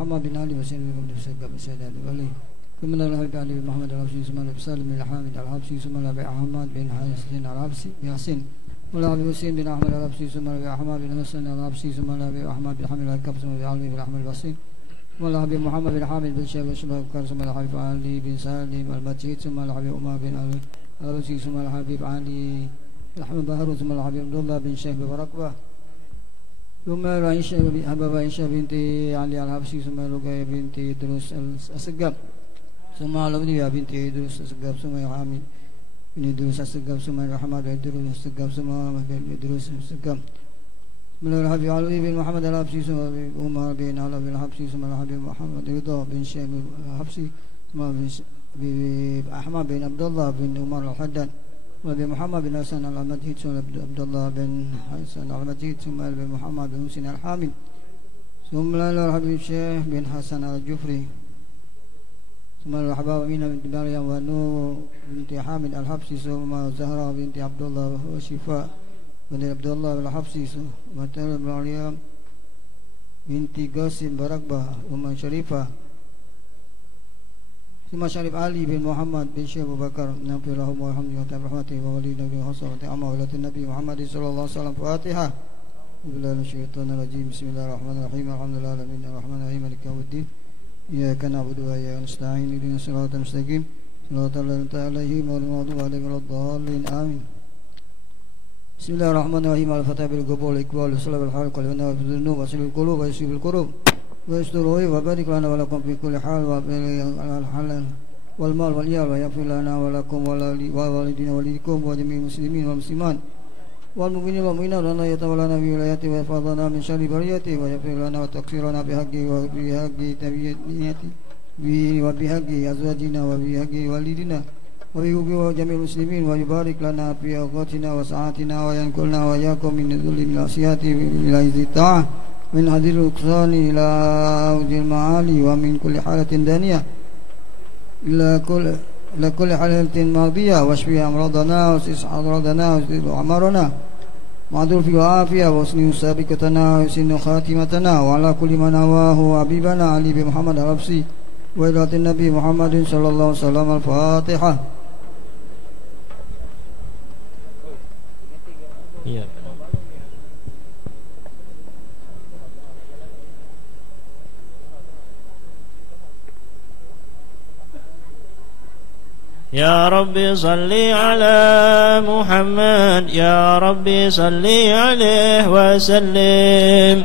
محمد بن علي وسلم بن سقب السادات ولي ثم الحبيب علي بن محمد الحبشي ثم الحبيب سالم بن حامد الحبشي ثم الحبيب أحمد بن حسين الحبشي ياسين والحبيب حسين بن أحمد الحبشي ثم الحبيب أحمد بن حسين الحبشي ثم الحبيب أحمد بن حمد الكبس ثم الحبيب علي بن أحمد البصري والحبيب محمد بن حامد بن شيخ وشباب بكر ثم الحبيب علي بن سالم المجيد ثم الحبيب عمر بن الحبشي ثم الحبيب علي بن أحمد بهارون ثم الحبيب عبد الله بن شيخ ببركبة ثم عائشة بنت علي الحبشي ثم رقية بنت إدريس السقاف ثم علوية بنت إدريس السقاف ثم حامد بن إدريس السقاف ثم محمد بن إدريس السقاف ثم إدريس السقاف ثم الحبيب علي بن محمد الحبشي ثم عمر بن علي بن الحبشي ثم الحبيب محمد رضا بن شيخ الحبشي ثم أحمد بن عبد الله بن عمر الحداد وبمحمد بن حسن المجيد ثم عبد الله بن حسن المجيد ثم بمحمد بن حسين الحامد ثم الحبيب الشيخ بن حسن الجفري ثم الحباب أمينة بنت مريم ونور بنت حامد الحبشي ثم زهراء بنت عبد الله وشفاء بنت عبد الله الحبشي ثم مريم بنت قاسم بركبة أم شريفة ثم شريف علي بن محمد بن شيخ أبو بكر نغفر لهم والحمد لله برحمته وولينا بحصرة أمة النبي محمد صلى الله عليه وسلم. فاتحة. بالله من الشيطان الرجيم. بسم الله الرحمن الرحيم. الحمد لله العالمين الرحمن الرحيم مالك يوم الدين إياك نعبد وإياك نستعين اهدنا الصراط المستقيم صراط الذين أنعمت عليهم غير المغضوب عليهم ولا الضالين آمين. بسم الله الرحمن الرحيم. الفتح بالقبول الإقبال والصلاة والحلق والبناء في الذنوب وسلب القلوب ويسيب القلوب ويستره وبارك لنا ولكم في كل حال والحلال والمال والعيال ويغفر لنا ولكم ووالدينا ووالديكم وجميع المسلمين والمسلمات والمؤمنين والمؤمنات وأن يتولنا في ولايته ويحفظنا من شر بريته ويغفر لنا وتقصيرنا بحقه وبحق تبيته وبحق أزواجنا وبحق والدينا وبحق جميع المسلمين ويبارك لنا في أوقاتنا وساعاتنا وينقلنا وإياكم من ذل المعصيات إلى الطاعة من هذه النقصان إلى أوج المعالي ومن كل حالة دانية إلى كل حالة ماضية واشفي أمراضنا واسع أمراضنا واسع أعمارنا معذور في وعافية وحسن سابقتنا وحسن خاتمتنا وعلى كل من نواه حبيبنا علي بن محمد الحبشي وإلى النبي محمد صلى الله عليه وسلم. الفاتحة. يا رب صل على محمد يا رب صل عليه وسلم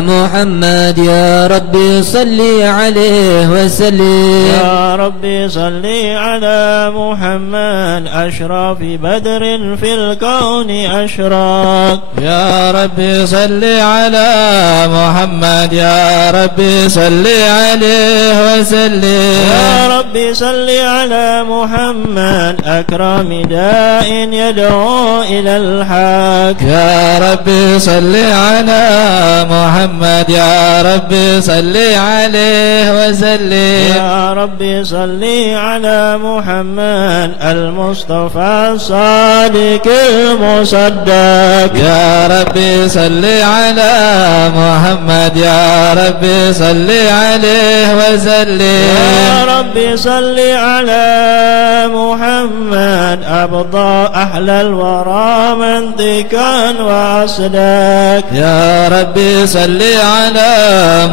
محمد يا رب صل عليه وسلم يا رب صل على محمد أشرف بدر في الكون أشراق يا رب صل على محمد يا رب صل عليه وسلم يا رب صل على محمد أكرم داء يدعو إلى الحق يا رب صل على محمد يا رب صل عليه وسلم يا رب صل على محمد المصطفى الصادق المصدق يا رب صل على محمد يا رب صل عليه وسلم يا رب صل على محمد أبضى أحلى الورى منطقا وأصداق يا رب صل على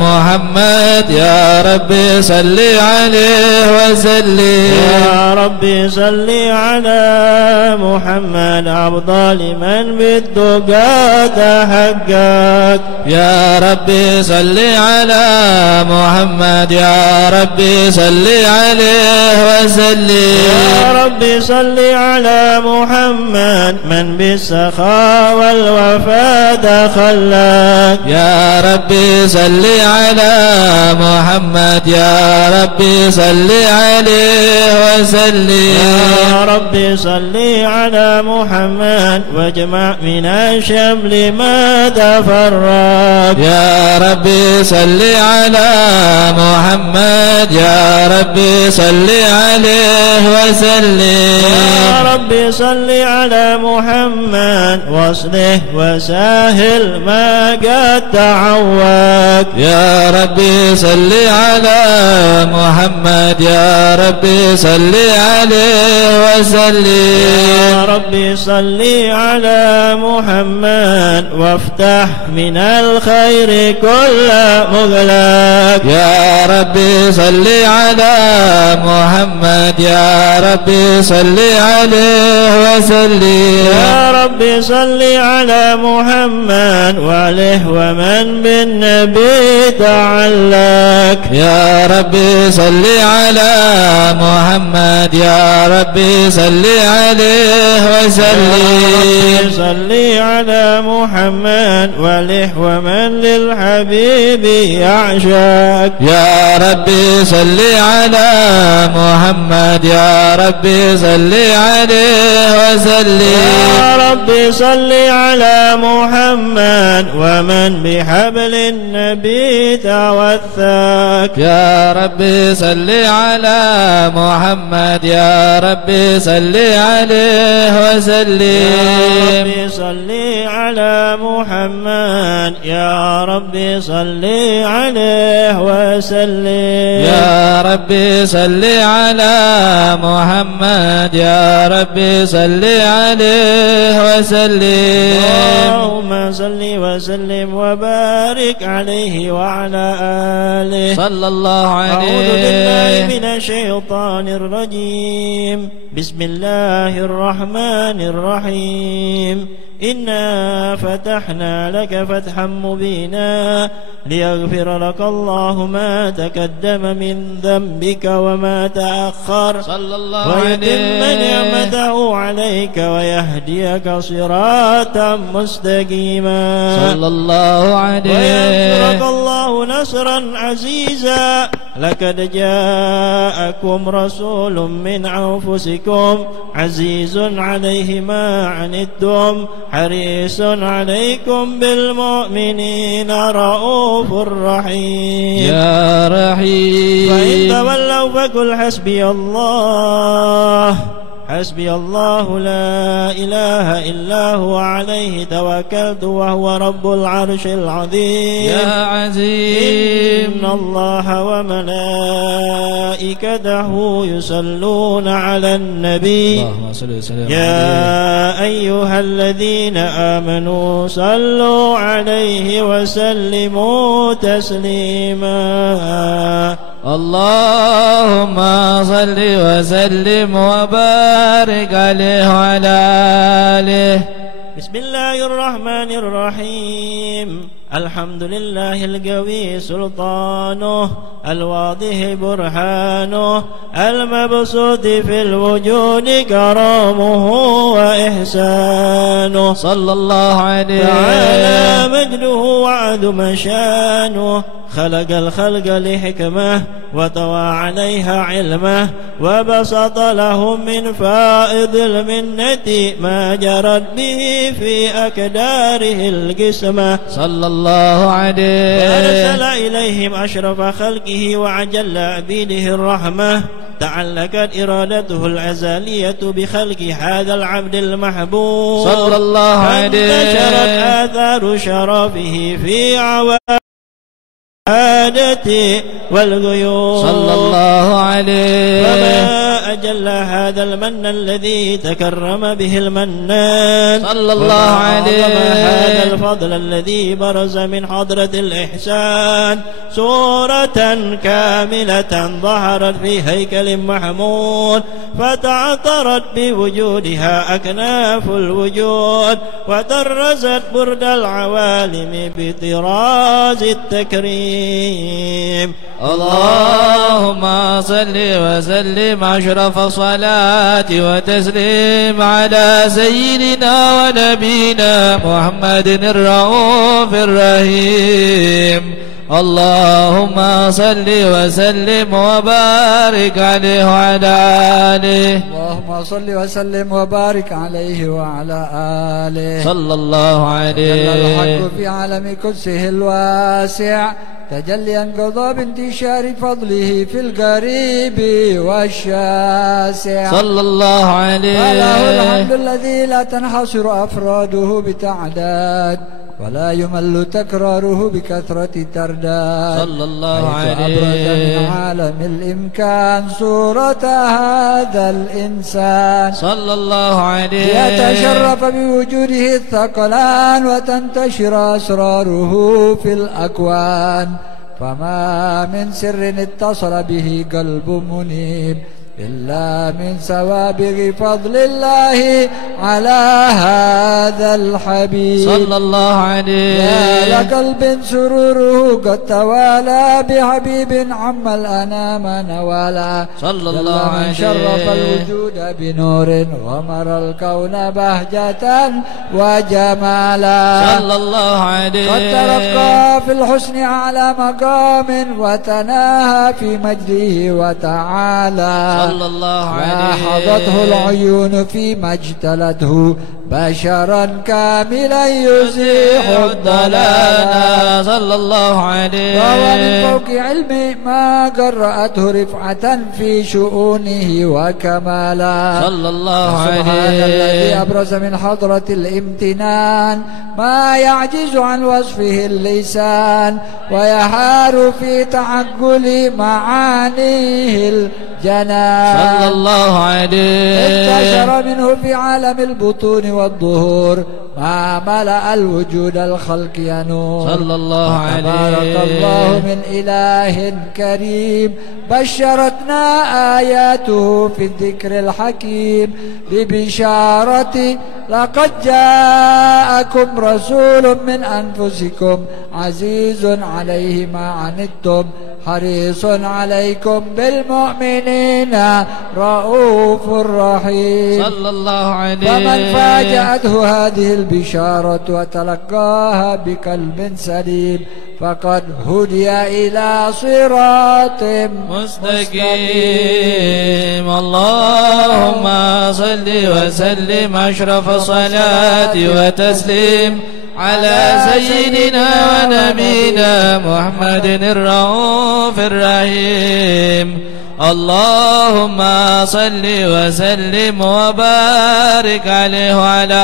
محمد يا رب صل عليه وسلم يا رب صل على محمد أفضل من بالدقاء تحقق يا رب صل على محمد يا رب صل عليه وسلم يا رب صل على محمد من بالسخاء والوفاء تخلق يا رب صل على محمد يا رب صل صل عليه وسلم يا رب صل على محمد واجمع من الشمل ما تفرق يا رب صل على محمد يا رب صل عليه وسلم يا رب صل على محمد واصلح وسهل ما قد تعوق يا رب صل على محمد يا رب صل عليه وسلم يا رب صل على محمد وافتح من الخير كل مغلق يا رب صل على محمد يا رب صل عليه وسلم يا رب صل على محمد وعليه ومن بالنبي تعلق يا رب صل على محمد يا رب صل عليه وسلم يا رب صل على محمد وعليه ومن للحبيب يعشق يا رب صل على محمد يا رب صل عليه وسلم يا رب صل على محمد ومن بحبل النبي توثق يا رب صل على محمد يا رب صل عليه وسلم يا رب صل على محمد يا رب صل عليه وسلم يا رب صل على محمد يا رب صل عليه وسلم اللهم صل وسلم وبارك عليه وعلى آله صلى الله أعوذ بالله عليه من الشيطان الرجيم بسم الله الرحمن الرحيم إنا فتحنا لك فتحا مبينا ليغفر لك الله ما تقدم من ذنبك وما تأخر صلى الله ويتم عليه نعمته عليك ويهديك صراطا مستقيما صلى الله وينصرك عليه الله نصرا عزيزا لقد جاءكم رسول من أنفسكم عزيز عليه ما عنتم حريص عليكم بالمؤمنين رؤوف رحيم يا فإن رحيم تولوا فقل حسبي الله حسبي الله لا إله إلا هو عليه توكلت وهو رب العرش العظيم يا عزيز إن الله وملائكته يصلون على النبي اللهم صل وسلم عليه يا أيها الذين آمنوا صلوا عليه وسلموا تسليما اللهم صل وسلم وبارك عليه وعلى آله بسم الله الرحمن الرحيم الحمد لله القوي سلطانه الواضح برهانه المبسوط في الوجود كرامه وإحسانه صلى الله عليه تعالى مجده وعظم شانه خلق الخلق لحكمه وطوى عليها علمه وبسط لهم من فائض المنة ما جرت به في أكداره القسمة صلى الله عليه وأرسل إليهم أشرف خلقه وعجل عبيده الرحمة تعلقت إرادته الأزلية بخلق هذا العبد المحبوب صلى الله عليه فانتشرت آثار شرفه في عوادته والغيوب صلى الله عليه فما أجل هذا المن الذي تكرم به المنان صلى الله عليه هذا الفضل الذي برز من حضرة الإحسان صورة كاملة ظهرت في هيكل محمود فتعطرت بوجودها أكناف الوجود وطرزت برد العوالم بطراز التكريم اللهم صل وسلم أشرف صلاة وتسليم على سيدنا ونبينا محمد الرؤوف الرحيم اللهم صل وسلم وبارك عليه وعلى آله. اللهم صل وسلم وبارك عليه وعلى آله. صلى الله عليه. جل الحق في عالم قدسه الواسع تجليا قضى بانتشار فضله في القريب والشاسع. صلى الله عليه. وله الحمد الذي لا تنحصر أفراده بتعداد ولا يمل تكراره بكثرة ترداد. صلى الله عليه. أبرز من عالم الإمكان صورة هذا الإنسان صلى الله عليه. يتشرف بوجوده الثقلان وتنتشر أسراره في الأكوان، فما من سر اتصل به قلب منيب إلا من سوابغ فضل الله على هذا الحبيب. صلى الله عليه. يا لقلب سروره قد توالى بحبيب عم الأنام نوالا. صلى الله عليه. شرف الوجود بنور ومر الكون بهجة وجمالا. صلى الله عليه. قد ترقى في الحسن على مقام وتناهى في مجده وتعالى. صلى الله عليه. لاحظته العيون فيما اجتلته بشرا كاملا يزيح الضلال. صلى الله عليه. وهو من فوق علم ما قرأته رفعة في شؤونه وكمالا. صلى الله عليه. سبحان الذي أبرز من حضرة الامتنان ما يعجز عن وصفه اللسان ويحار في تعقل معانيه الجنان. صلى الله عليه. انتشر منه في عالم البطون والظهور ما ملأ الوجود الخلق ينور. صلى الله عليه. تبارك الله من إله كريم بشرتنا آياته في الذكر الحكيم ببشارة لقد جاءكم رسول من أنفسكم عزيز عليه ما عنتم حريص عليكم بالمؤمنين رؤوف رحيم. صلى الله عليه. فمن فاجأته هذه البشارة وتلقاها بقلب سليم فقد هدي إلى صراط مستقيم. اللهم صل وسلم أشرف صلاة وتسليم على سيدنا ونبينا محمد الرؤوف الرحيم. اللهم صل وسلم وبارك عليه وعلى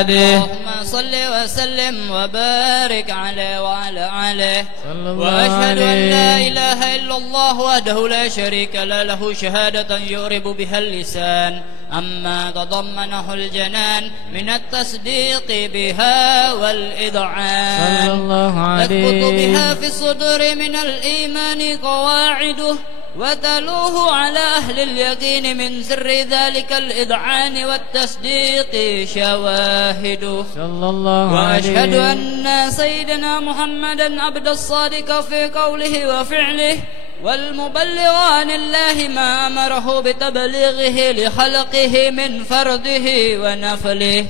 آله. اللهم صل وسلم وبارك عليه وعلى آله. وأشهد أن لا إله إلا الله وحده لا شريك له شهادة يعرب بها اللسان أما تضمنه الجنان من التصديق بها والإذعان. صلى الله عليه. تثبت بها في الصدور من الإيمان قواعده وتلوه على أهل اليقين من سر ذلك الإذعان والتصديق شواهده. صلى الله عليه. وأشهد أن سيدنا محمدا عبد الصادق في قوله وفعله والمبلغ عن الله ما أمره بتبليغه لخلقه من فرده ونفله.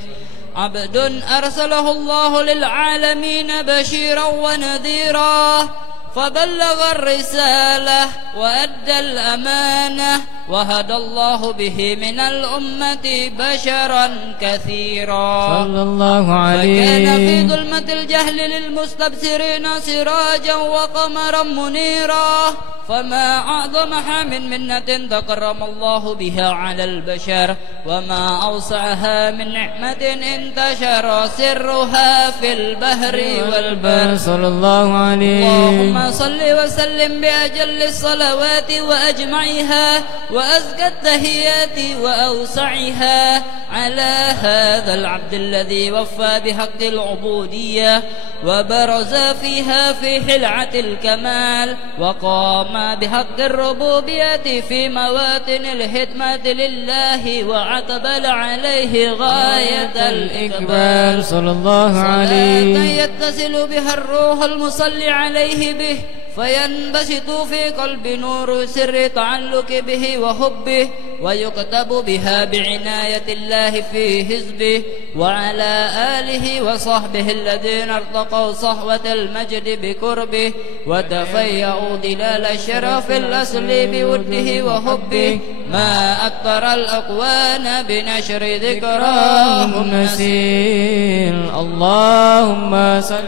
عبد أرسله الله للعالمين بشيرا ونذيرا فبلغ الرسالة وأدى الأمانة وهدى الله به من الأمة بشرا كثيرا. صلى الله عليه. فكان في ظلمة الجهل للمستبصرين سراجا وقمرا منيرا فما أعظمها من منة تكرم الله بها على البشر وما أوسعها من نعمة انتشر سرها في البحر والبر. صلى الله عليه. اللهم صل وسلم بأجل الصلوات وأجمعها وأزكى التحيات وأوسعها على هذا العبد الذي وفى بحق العبودية وبرز فيها في حلعة الكمال وقام بحق الربوبية في مواتن الخدمة لله وأقبل عليه غاية الإقبال. صلى الله عليه. صلاة يتصل بها الروح المصلي عليه به فينبسط في قلب نور سر تعلق به وحبه ويكتب بها بعناية الله في حزبه وعلى آله وصحبه الذين ارتقوا صحوة المجد بقربه وتفيأوا ظلال الشرف الأصل بوده وحبه ما أكثر الأكوان بنشر ذكراهم نسيل. اللهم صل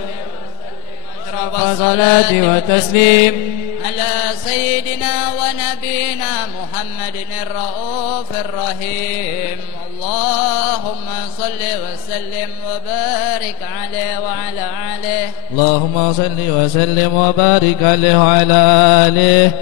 أشرف صلاة وتسليم على سيدنا ونبينا محمد الرؤوف الرحيم. اللهم صل وسلم وبارك عليه وعلى آله. اللهم صل وسلم وبارك عليه وعلى آله.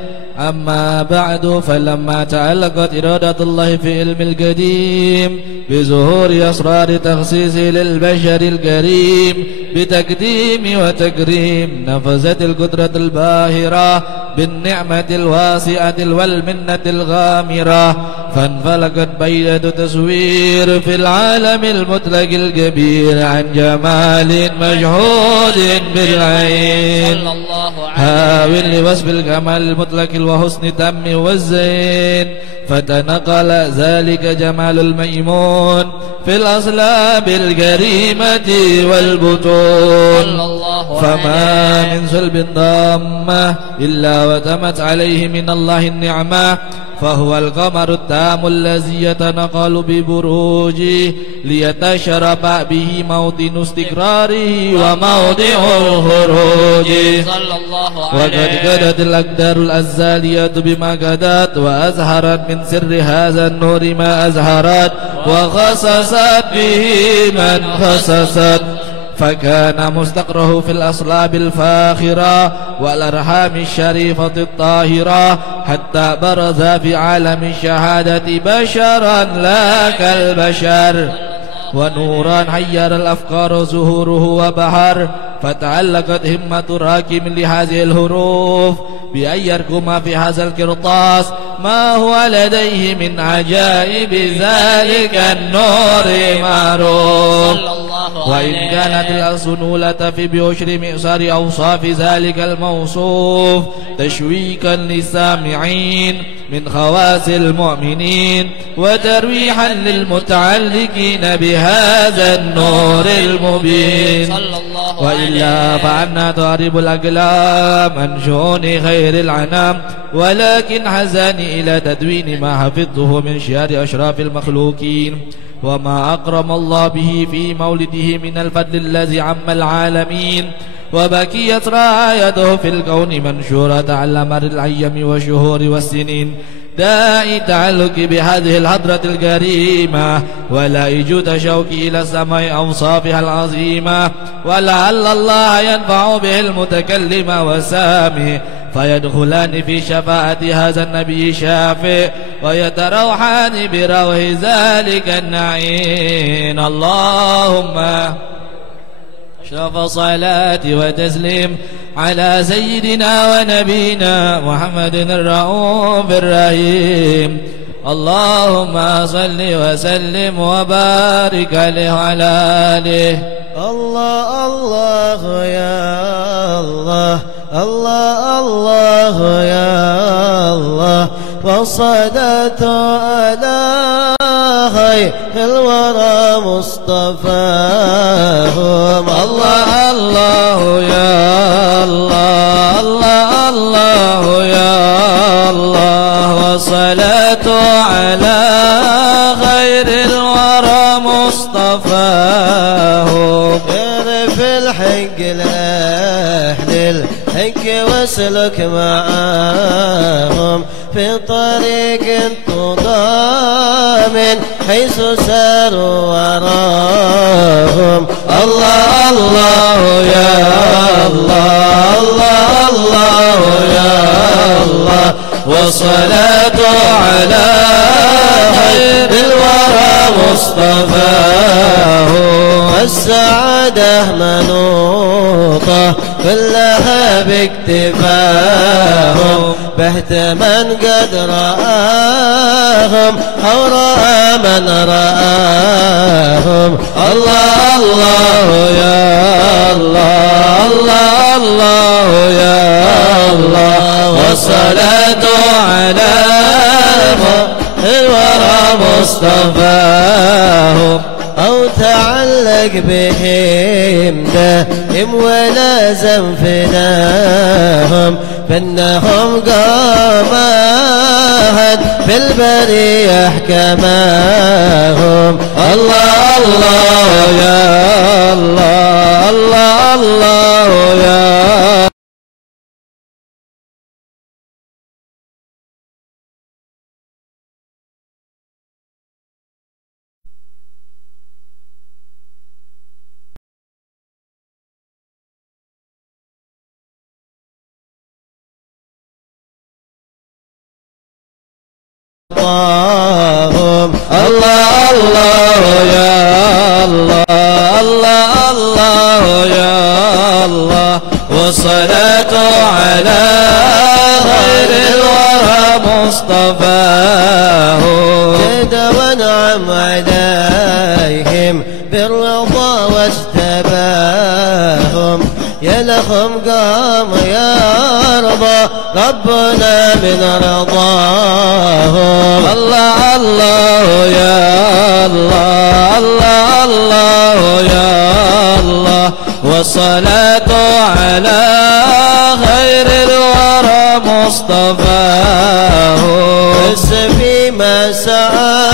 أما بعد، فلما تعلقت إرادة الله في علم القديم بظهور أسرار تخصيصه للبشر الكريم بتقديم وتكريم، نفذت القدرة الباهرة بالنعمة الواسعة والمنة الغامرة، فانفلقت بيدة تصوير في العالم المطلق الكبير عن جمال مشهود بالعين، حاول لوصف الكمال المطلق وحسن تم والزين، فتنقل ذلك جمال الميمون في الأصلاب الكريمة والبطون، فما من صلب ضامة إلا وتمت عليه من الله النعمة، فهو القمر التام الذي يتنقل ببروجه ليتشرب به موطن استقراره وموضع الخروج. وقد قدت الأقدار الأزالية بما قدت، وأزهرت من سر هذا النور ما أزهرت، وخصصت به من خصصت، فكان مستقره في الأصلاب الفاخرة والأرحام الشريفة الطاهرة، حتى برز في عالم الشهادة بشرا لا كالبشر، ونورا حير الأفكار زهوره وبحر، فتعلقت همة راكم لهذه الحروف بأن يركم في هذا القرطاس ما هو لديه من عجائب ذلك النور معروف. وإن كانت الأصنولة في بعشر مئصار أوصاف ذلك الموصوف تشويقا للسامعين من خواص المؤمنين وترويحا للمتعلقين بهذا النور المبين، وإلا فعنا تعرب الأقلام عن شؤون خير العنام، ولكن حزاني إلى تدوين ما حفظته من شعار أشراف المخلوقين، وما أكرم الله به في مولده من الفضل الذي عم العالمين، وبكيت رايته في الكون منشورة على مر الأيام والشهور والسنين، داعي تعلق بهذه الحضرة الكريمة، ولا يجود شوقي إلى سماع أوصافها العظيمة، ولعل الله ينفع به المتكلم وسامع، فيدخلان في شفاعة هذا النبي الشافع، ويتروحان بروح ذلك النعيم. اللهم شرف صلاة وتسليم على سيدنا ونبينا محمد الرؤوف الرحيم. اللهم صل وسلم وبارك عليه وعلى آله. الله الله يا الله، الله الله يا الله، والصلاة على خير الورى مصطفاهم. الله الله يا الله، الله الله يا الله، والصلاة على خير الورى مصطفاهم. في الحق لأهل الحق واسلك معاهم في طريق تضامن حيث ساروا وراهم. الله الله يا الله، الله الله يا الله، والصلاة على خير الورى مصطفاهم. السعادة منوطة كلها باكتفاهم، بهت من قد رآهم أو رأى من رآهم. الله الله يا الله، الله الله يا الله، والصلاة على الورى مصطفاهم. أو وتعلق بهم دائم ولازم فداهم فإنهم قامات في البرية حكماهم الله الله يا الله الله الله يا الله الله يا الله الله الله يا الله والصلاة على خير الورى مصطفاه زاد وانعم عليهم بالرضا واجتباهم يا لهم قام يرضى ربنا من رضاهم الله الله يا الله الله الله يا الله والصلاة على خير الورى مصطفاه بس فيما سعى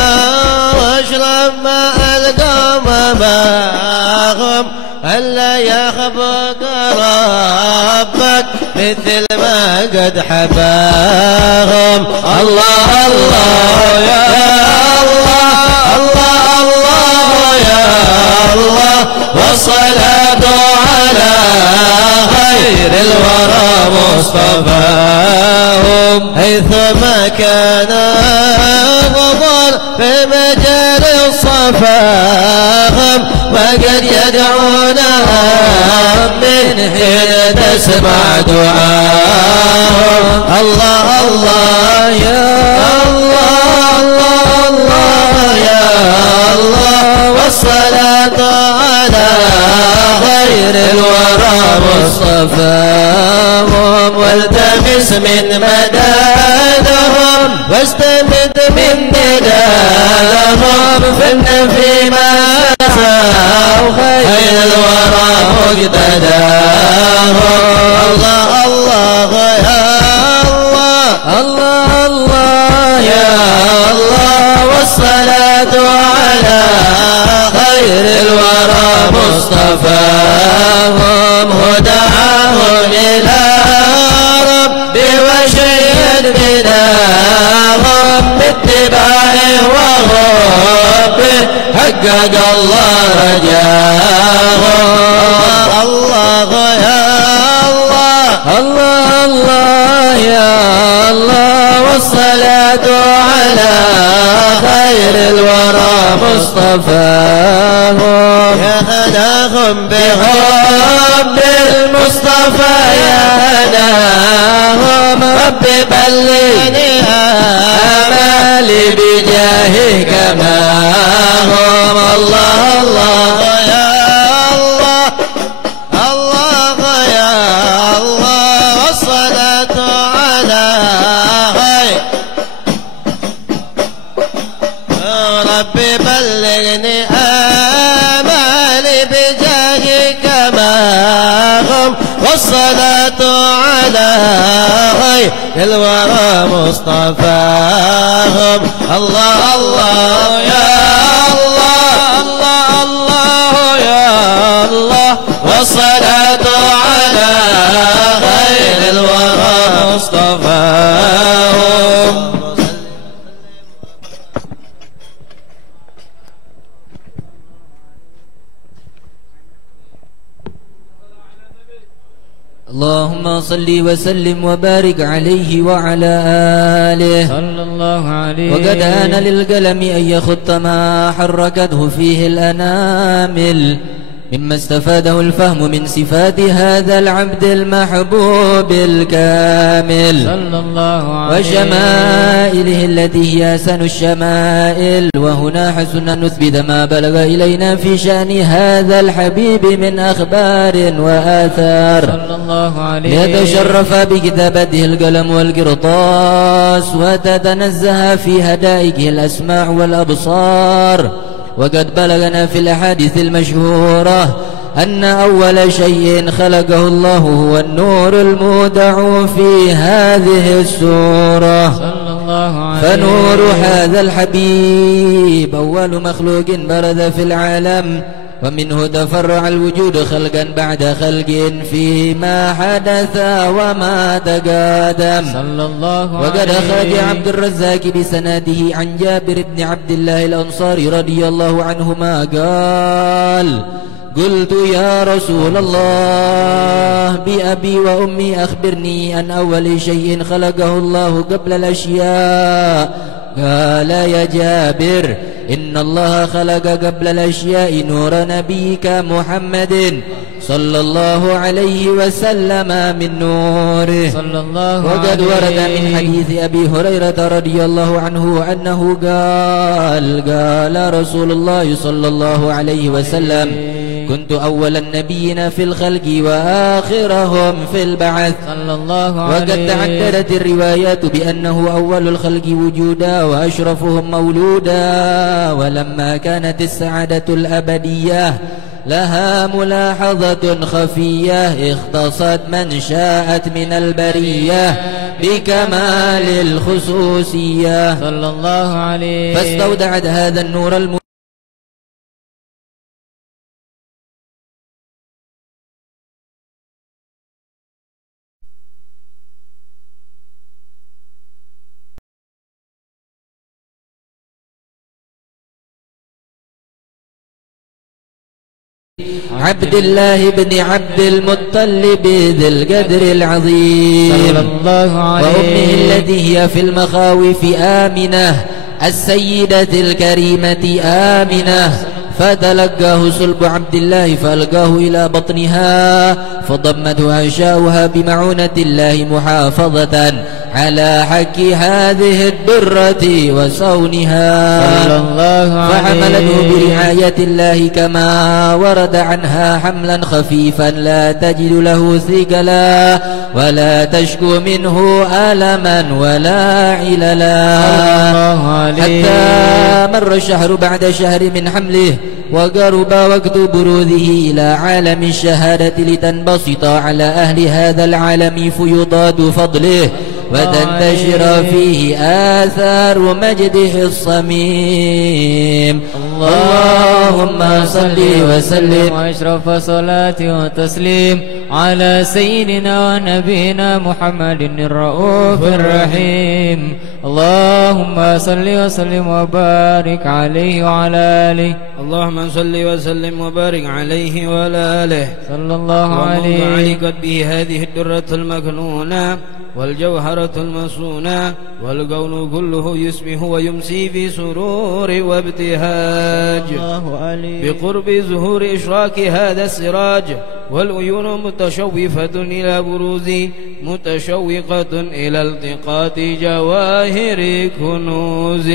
واشرب ماء القوم معهم ألا يخبط ربك مثل ما قد حباهم الله الله يا الله الله الله يا الله والصلاة على خير الورى مصطفاهم حيثما كان ظهر في مجال صفاهم وقد يدعونها من حين تسمع دعاهم الله الله يا الله الله الله يا الله والصلاة على خير الورى مصطفاهم والتمس من مدادهم واستمد من مدادهم فإن فيما خير الورى مقتداهم الله الله يا الله الله الله يا الله والصلاة على خير الورى مصطفاهم ودعاهم إلى ربي وشيد بداهم باتباعه وغبه حقق الله رجاهم الله يا الله الله الله يا الله والصلاة على خير الورى مصطفاهم يا هداهم بحب المصطفى يا هداهم ربي بلغني آمالي بجاهه كما هم الله الله يا الله الله يا الله والصلاة على خير ربي بلغني آمالي بجاهه كما هم والصلاة على خير الورى مصطفاهم الله الله يا الله الله الله يا الله والصلاة على خير الورى مصطفاهم اللهم صل وسلم وبارك عليه وعلى آله صلى الله عليه وقد آن للقلم أن يخط ما حركته فيه الأنامل مما استفاده الفهم من صفات هذا العبد المحبوب الكامل صلى الله عليه وشمائله التي هي أحسن الشمائل. وهنا حسن أن نثبت ما بلغ إلينا في شأن هذا الحبيب من أخبار وآثار صلى الله عليه ليتشرف بكتابته القلم والقرطاس وتتنزه في هدائقه الأسماع والأبصار وقد بلغنا في الأحاديث المشهورة أن أول شيء خلقه الله هو النور المودع في هذه السورة صلى الله عليه. فنور هذا الحبيب أول مخلوق برز في العالم، ومنه تفرع الوجود خلقا بعد خلق فيما حدث وما تقادم. صلى الله عليه. وقد أخرج عبد الرزاق بسنده عن جابر بن عبد الله الأنصاري رضي الله عنهما قال: قلت يا رسول الله بأبي وأمي أخبرني عن أول شيء خلقه الله قبل الأشياء. قال: يا جابر إن الله خلق قبل الأشياء نور نبيك محمد صلى الله عليه وسلم من نوره. صلى الله وقد ورد من حديث أبي هريرة رضي الله عنه أنه قال رسول الله صلى الله عليه وسلم: كنت أول النبيين في الخلق وآخرهم في البعث. صلى الله عليه. وقد تعددت الروايات بأنه أول الخلق وجودا وأشرفهم مولودا. ولما كانت السعادة الأبدية لها ملاحظة خفية اختصت من شاءت من البرية بكمال الخصوصية. صلى الله عليه. فاستودعت هذا النور عبد الله بن عبد المطلب ذي القدر العظيم صلى الله عليه. وأمه التي هي في المخاوف آمنة السيدة الكريمة آمنة. فتلقاه صلب عبد الله فألقاه إلى بطنها فضمته عشاؤها بمعونة الله محافظة على حك هذه الدرة وصونها. صلى الله عليه. فحملته برعاية الله كما ورد عنها حملا خفيفا لا تجد له ثقلا ولا تشكو منه ألما ولا عللا. حتى مر الشهر بعد شهر من حمله وقرب وقت بروزه إلى عالم الشهادة لتنبسط على أهل هذا العالم فيضاد فضله وتنتشر فيه آثار مجده الصميم. اللهم صل وسلم وأشرف صلاة وتسليم على سيدنا ونبينا محمد الرؤوف الرحيم. اللهم صل وسلم وبارك عليه وعلى آله. اللهم صل وسلم وبارك عليه وعلى آله. صلى الله عليه. وعلقت به هذه الدرة المكنونة والجوهرة المصونة والكون كله يسبح ويمسي في سرور وابتهاج بقرب ظهور إشراك هذا السراج. والعيون متشوفة إلى بروز متشوقة إلى التقاط جواهر كنوز.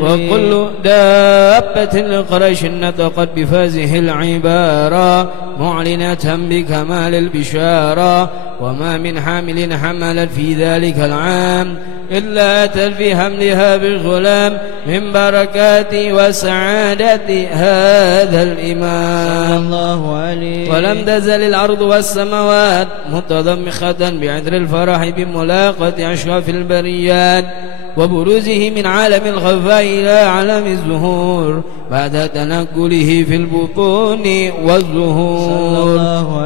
وكل دابة لقريش نطقت بفازه العبارة معلنة بكمال البشارة. وما من حامل حملت في ذلك العام إلا أتت في حملها بالغلام من بركات وسعادة هذا الإمام. ولم تزل الأرض والسماوات متضمخة بعذر الفرح بملاقة أشرف البريات وبروزه من عالم الخفاء إلى عالم الزهور بعد تنقله في البطون والظهور.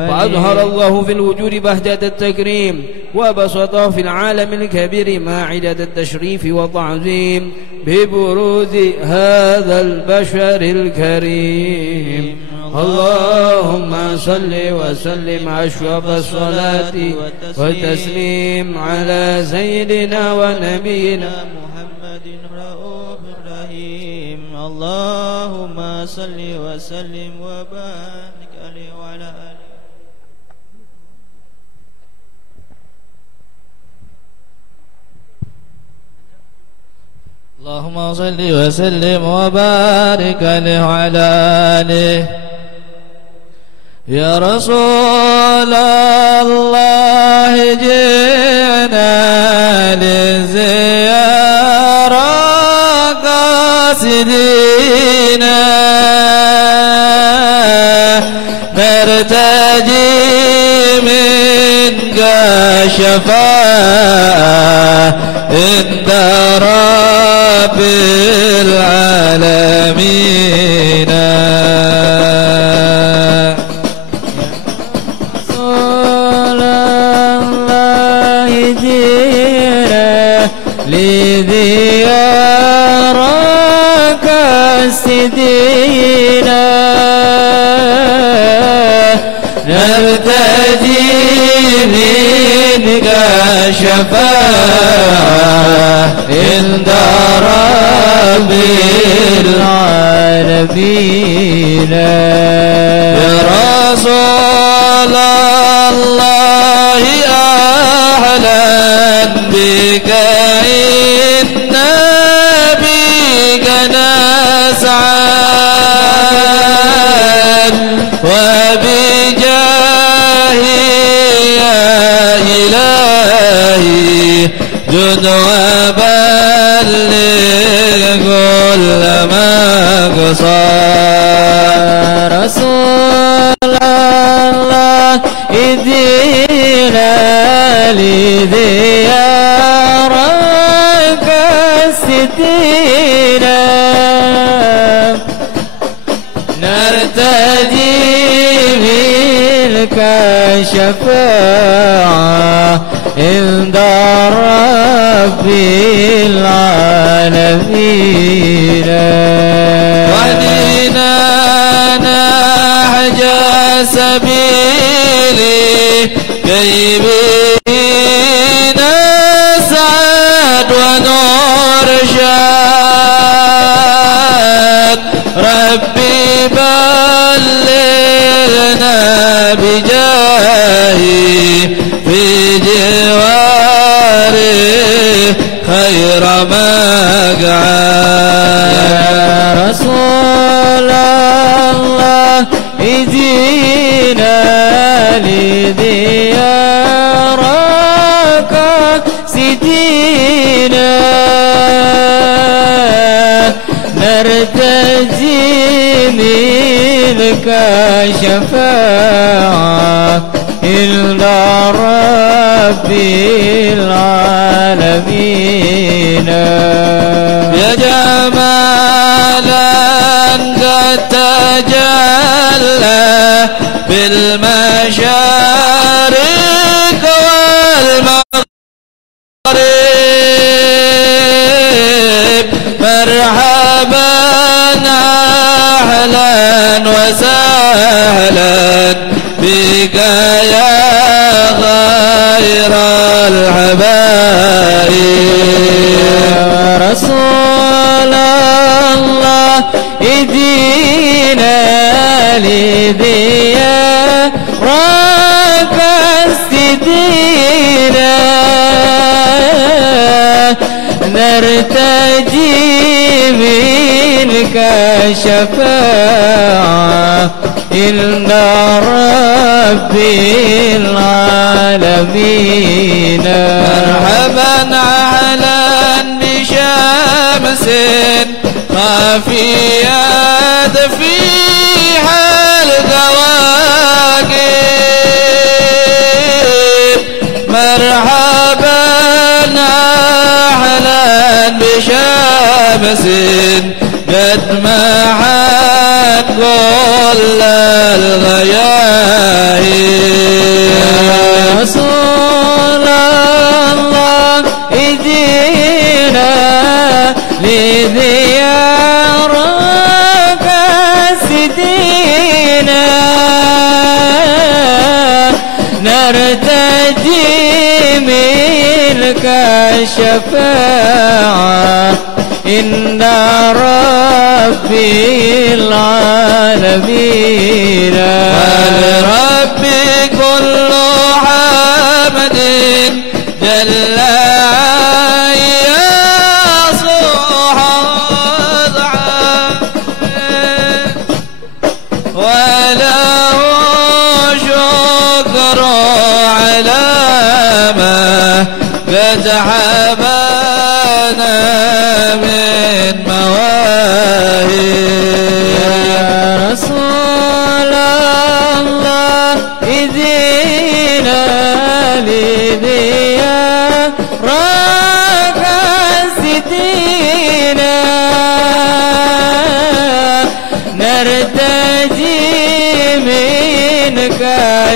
فأظهر الله في الوجود بهجة التكريم وبسطه في العالم الكبير ماعدة التشريف والتعظيم ببروز هذا البشر الكريم. اللهم صل وسلم أشرف الصلاة والتسليم على سيدنا ونبينا محمد رؤوف رحيم. اللهم صل وسلم وبارك عليه وعلى آله. اللهم صل وسلم وبارك عليه وعلى آله. يا رسول الله جئنا للزيارة قاصدين شفاعة عند رب العالمين. رسول الله جينا لزيارك سيدنا نرتجي منك شفاعة عند رب العالمين. يا رسول الله أهلا بك إنا بك نسعد وبجاهي يا إلهي جد وبلغ كل مقصد. رسول الله إدينا لزيارك سيدنا نرتدي منك شفاعة عند رب العالمين. ودينا نهج سبيلي كي به نسعد ونرشد. ربي بلغنا بجاهي في جواري خير مقعد. يا رسول الله إدينا لديارك سيدنا نرتجي منك شفاعة عند رب العالمين. يا جمالا قد تجلى بالمشارق والمغرب مرحبا أهلا وسهلا بك يا خير الحبايب. رسول الله إدينا لديارك سيدنا نرتجي منك شفاعة عند رب العالمين. مرحبا أهلا بشمس خافيات فيها الكواكب. مرحبا أهلا بشمس قد محت كل الغياهب. رسول الله إدينا لزيارك سيدنا نرتجي منك شفاعة عند رب العالمين. ولربي كل حمد جل يصح وله شكر على ما قد حبانا من مواهب. يا رسول الله إذنا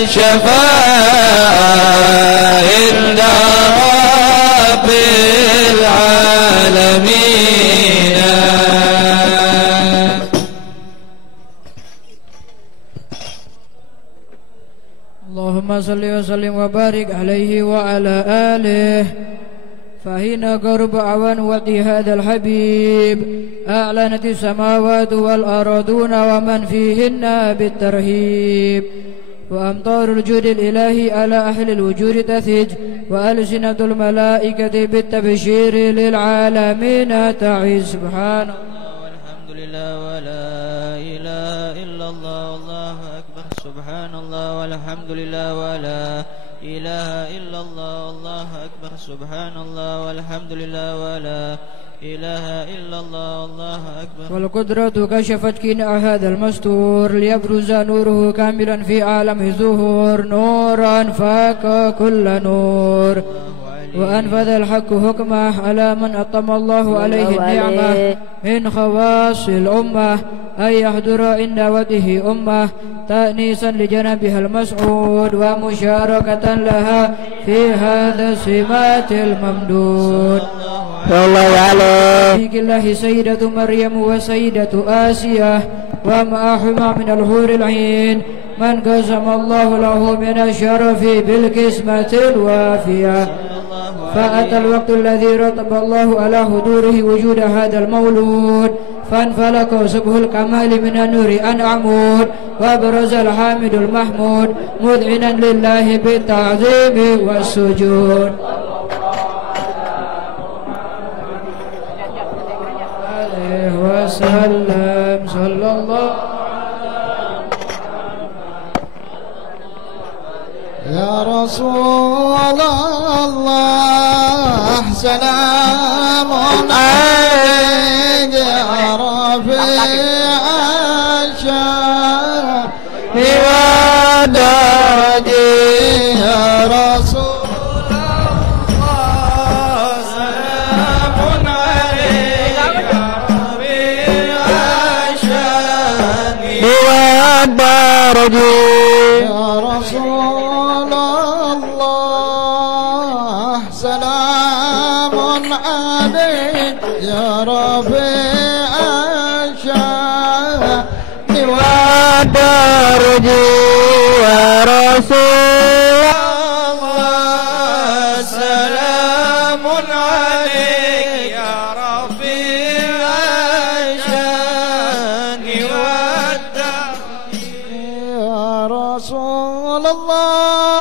الشفاعة عند رب العالمين. اللهم صل وسلم وبارك عليه وعلى آله. فحين قرب عوان وقت هذا الحبيب أعلنت السماوات والأرضون ومن فيهن بالترهيب، وأمطار الجود الإلهي على أهل الوجود تثج، وألسنة الملائكة بالتبشير للعالمين تعز. سبحان الله والحمد لله ولا إله إلا الله والله أكبر. سبحان الله والحمد لله ولا إله إلا الله والله أكبر. سبحان الله والحمد لله ولا إله إلا الله والله أكبر. والقدرة كشفت كناع هذا المستور ليبرز نوره كاملا في عالم الظهور، نورا فاق كل نور، وأنفذ الحق حكمه على من أطم الله عليه النعمة من خواص الأمة أن يحضر عند وجهه أمة تأنيسا لجنبها المسعود ومشاركة لها في هذا السمات الممدود. الله عليه الله سيدة مريم وسيدة آسية ومعهما من الحور العين من قسم الله له من الشرف بالقسمة الوافية. فأتى الوقت الذي رتب الله على حضوره وجود هذا المولود، فانفلق سبه الكمال من النور عن عمود، وابرز الحامد المحمود مذعنا لله بالتعظيم والسجود. عليه وسلم صلى الله يا رسول الله سلام عليك يا رفيع الشان ودرجي يا رسول الله سلام عليك يا رفيع الشان ودرجي يا رسول الله سلام عليك يا رفيع الشان ودرجي يا رسول الله سلام عليك يا رفيع الشان ودرجي يا رسول الله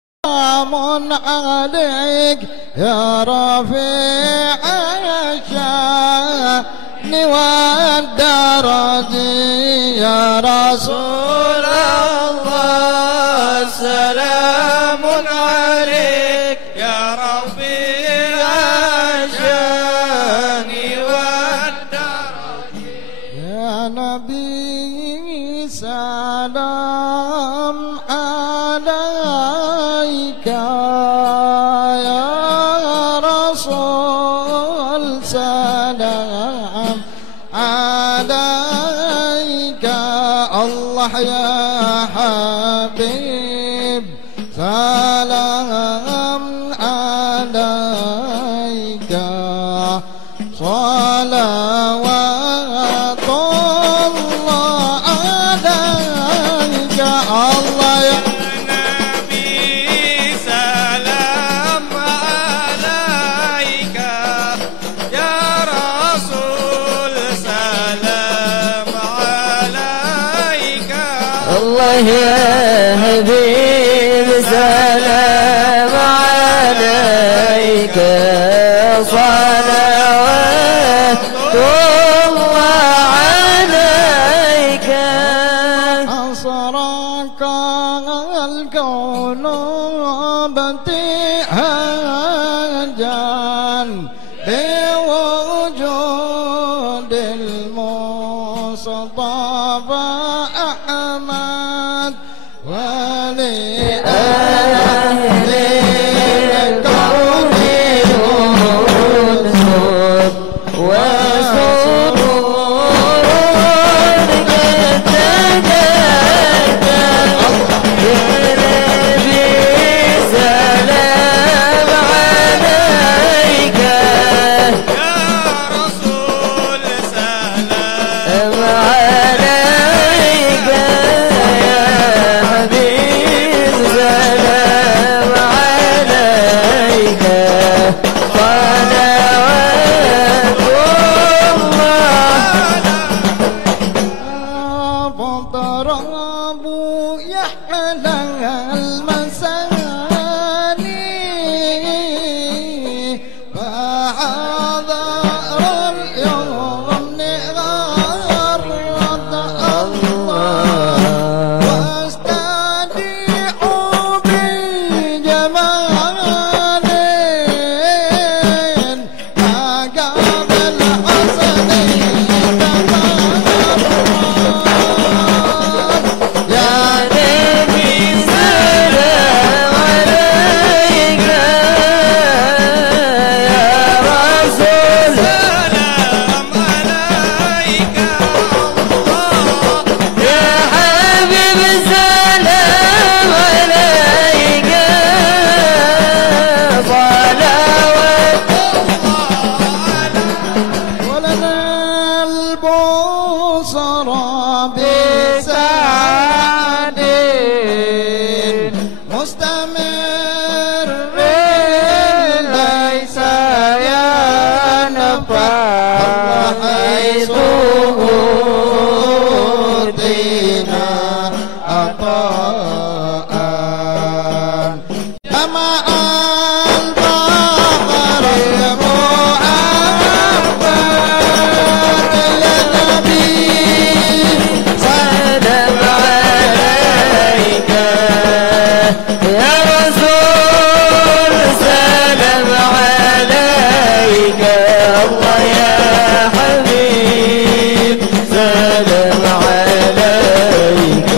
سلام عليك يا رفيع الشان والدرج يا رسول الله سلام عليك يا رفيع الشان والدرج يا نبي سلام عليك يا رسول سلام عليك الله يا حبيب سلام عليك صلوات الله عليك الله يا يا حبيب سلام عليك صلوات الله عليك أنصرك الكون بانتهاجا بوجود المصطفى أحمد ولأهل الكون أنس وسرور قد تجدد مستمر ليس ينفع حيث أوتينا عطاء كما البحر مؤبد يا نبي سلام عليك يا رسول سلام عليك الله يا حبيب سلام عليك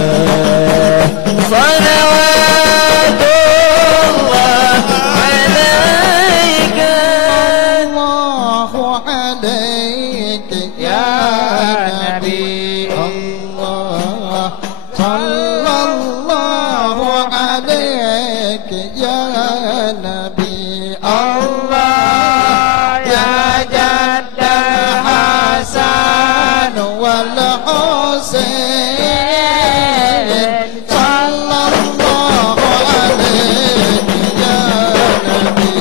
صلوات الله عليك الله عليك يا نبي الله صلى الله عليك يا نبي الله يا جد الحسن والحسين صلى الله عليك يا نبي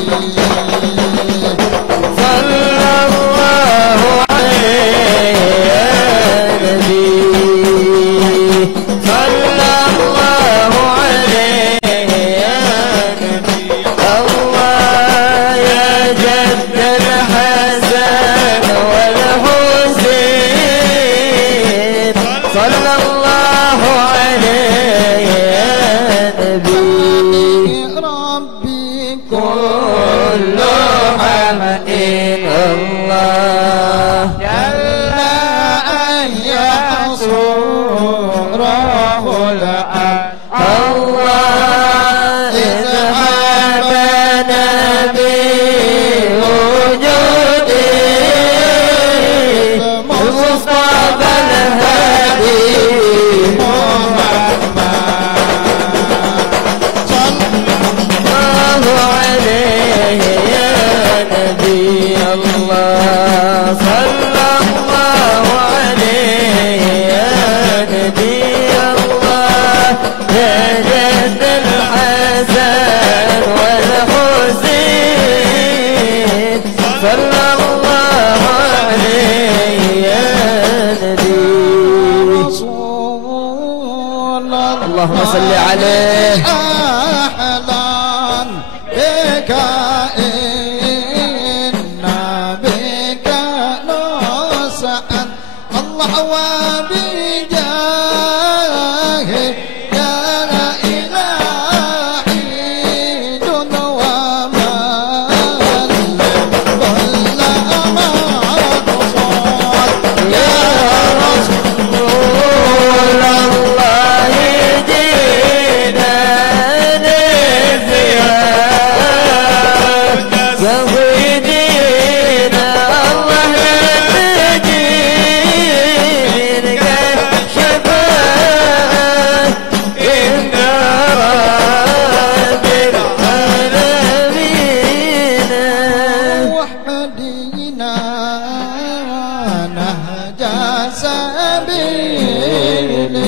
صلى الله عليك يا نبي صلى الله عليك يا نبي الله يا جد الحسن والحسين صلى الله عليه يا نبي ربي كل حمد الله جل أن يحصره الأرض الله اذهبنا بوجوده المصطفى الهادي محمد صلى الله عليه يا نبي الله صلى الله عليه يا نبي الله يا جد الحسن والحسين صلى الله عليه يا نبي رسول الله اللهم صل عليه أهلا بك إن بك نسأل الله وبجاهه يا إلهي دون ومن ضل ما قصد يا رسول الله جئنا نزيارة زوجينا الله نجينا شفاعة إن رب العالمين وحدينا نهج سبيله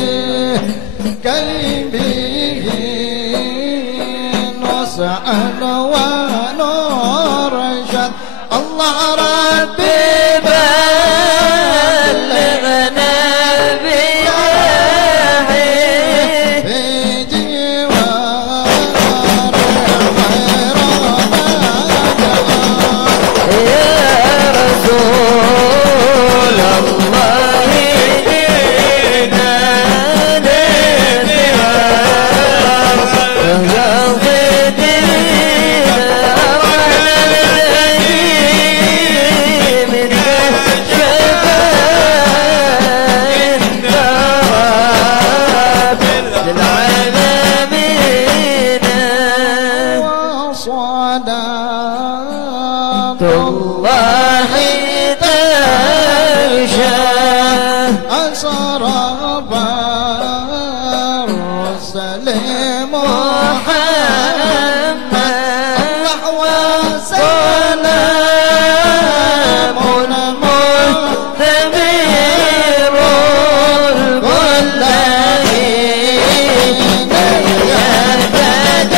كي به نسعد ونرشد الله ربي بلغنا بجاهه في جوار خير يا رسول الله جئنا الله تغشى أسراب الرسل محمد الله وسلام مستمر الكل حين يهتدي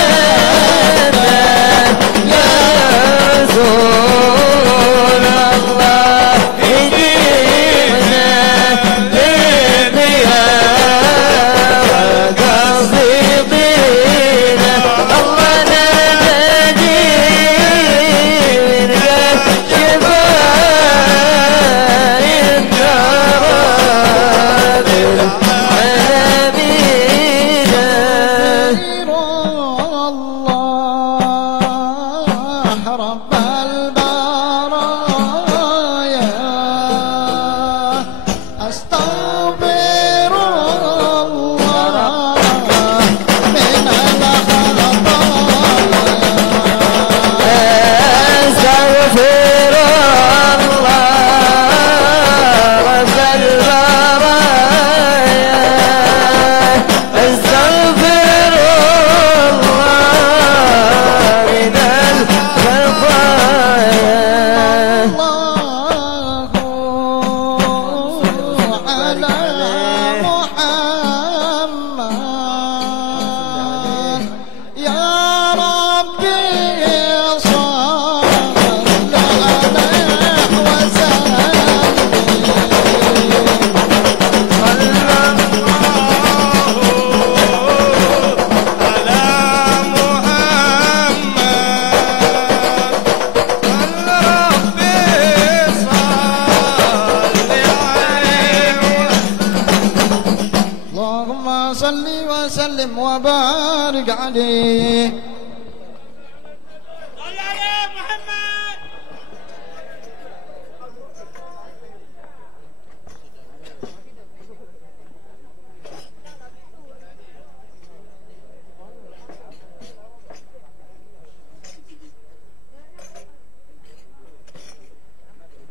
وبارك عليه.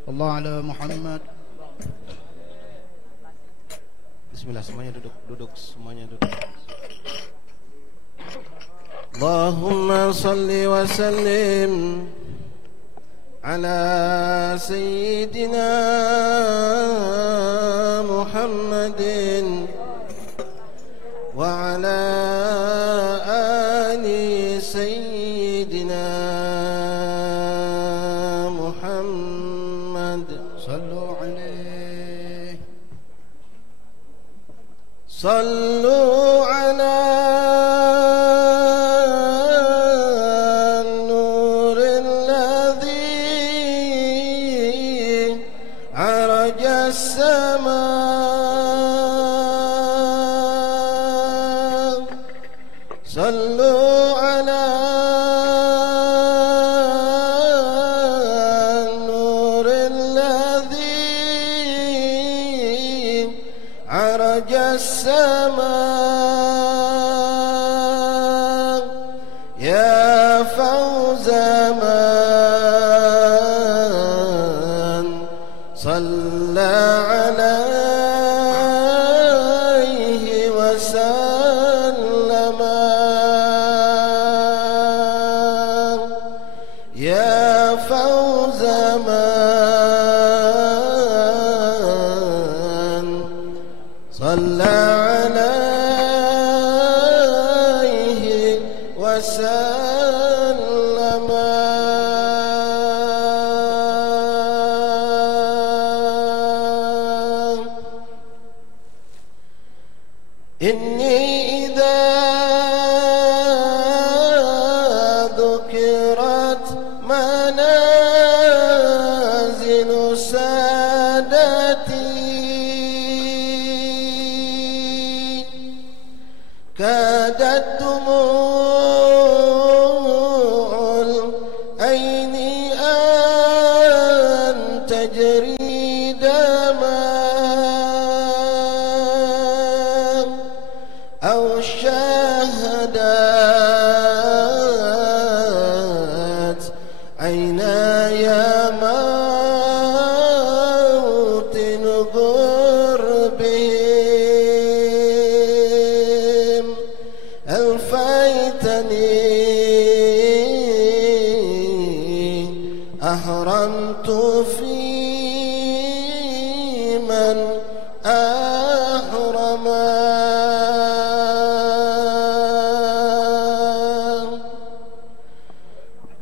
Allah ala Muhammad. Bismillah, semuanya duduk, semuanya duduk. Allahumma salli wa sallim ala sayyidina Muhammadin wa ala ali sayyidina Muhammad. Sallu alaihi. Sallu ala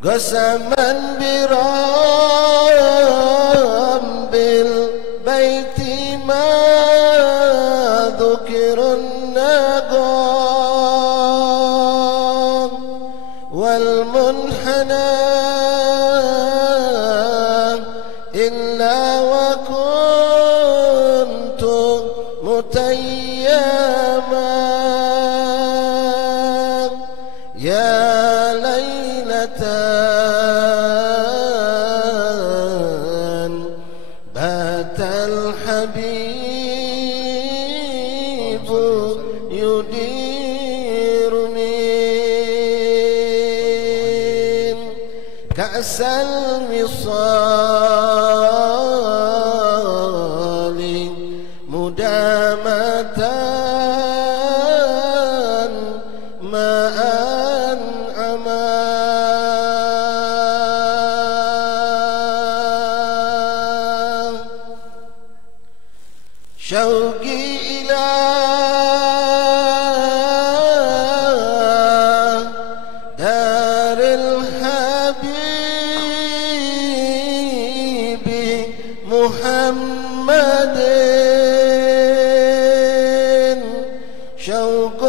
قسما برب البيت ما ذكر النقام والمنحنى إلا وكنت متيما يا ليلة بات الحبيب يديرني كأس الوصال مدامة ما شوقي إلى دار الحبيب محمد شوق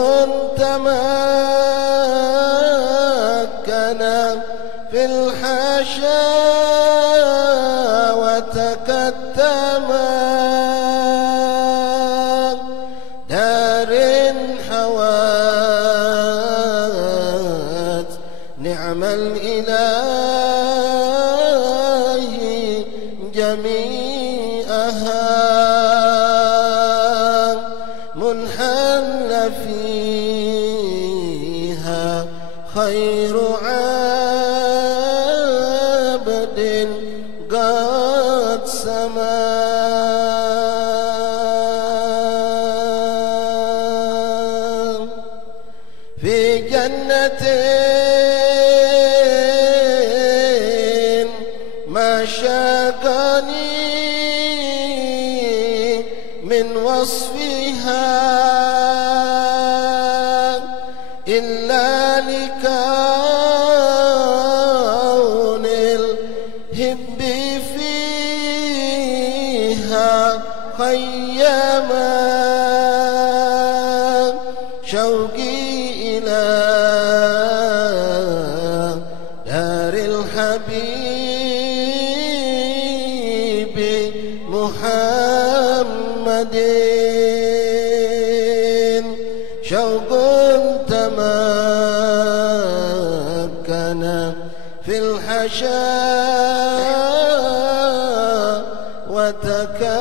تمكن في الحشا وتكتم دار حوى نعم الإله جميعها منحل فيها خير عبد قد سما في جنة ما شاقني من وصفها إلا لكون الهب فيها خيما شوقي إلى دار الحبيب محمد شوق تمكن في الحشاء وتكتما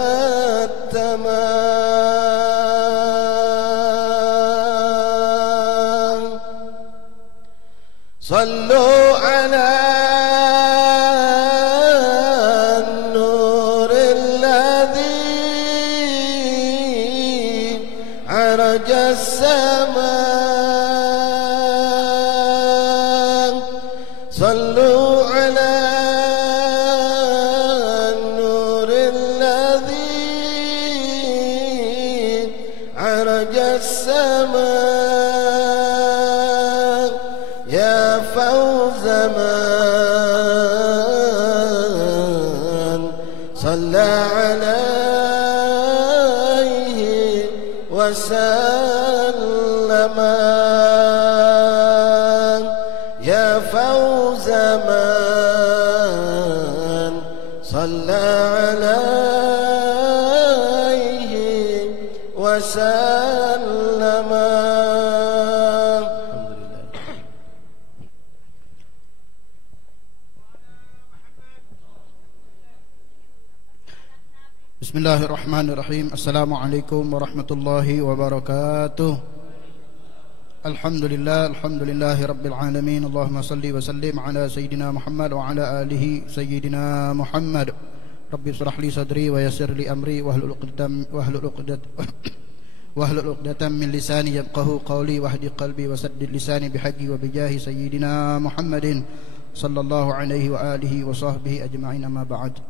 صلوا على النور الذي عرج السماء صلوا على النور الذي عرج السماء يا فوز من صلى عليه وسلم يا فوز من صلى عليه وسلم. Bismillahirrahmanirrahim. Assalamualaikum warahmatullahi wabarakatuh. Alhamdulillahi rabbil alamin. Allahumma salli wa sallim ala sayyidina Muhammad wa ala alihi sayyidina Muhammad. Rabbi shrah li sadri wa yassir li amri wahlul 'uqdatam min lisani yafqahu qawli wahdi qalbi wa saddid lisani bihaqqi wa bijahi sayyidina Muhammadin sallallahu alaihi wa alihi wa sahbihi ajma'in, amma ba'd.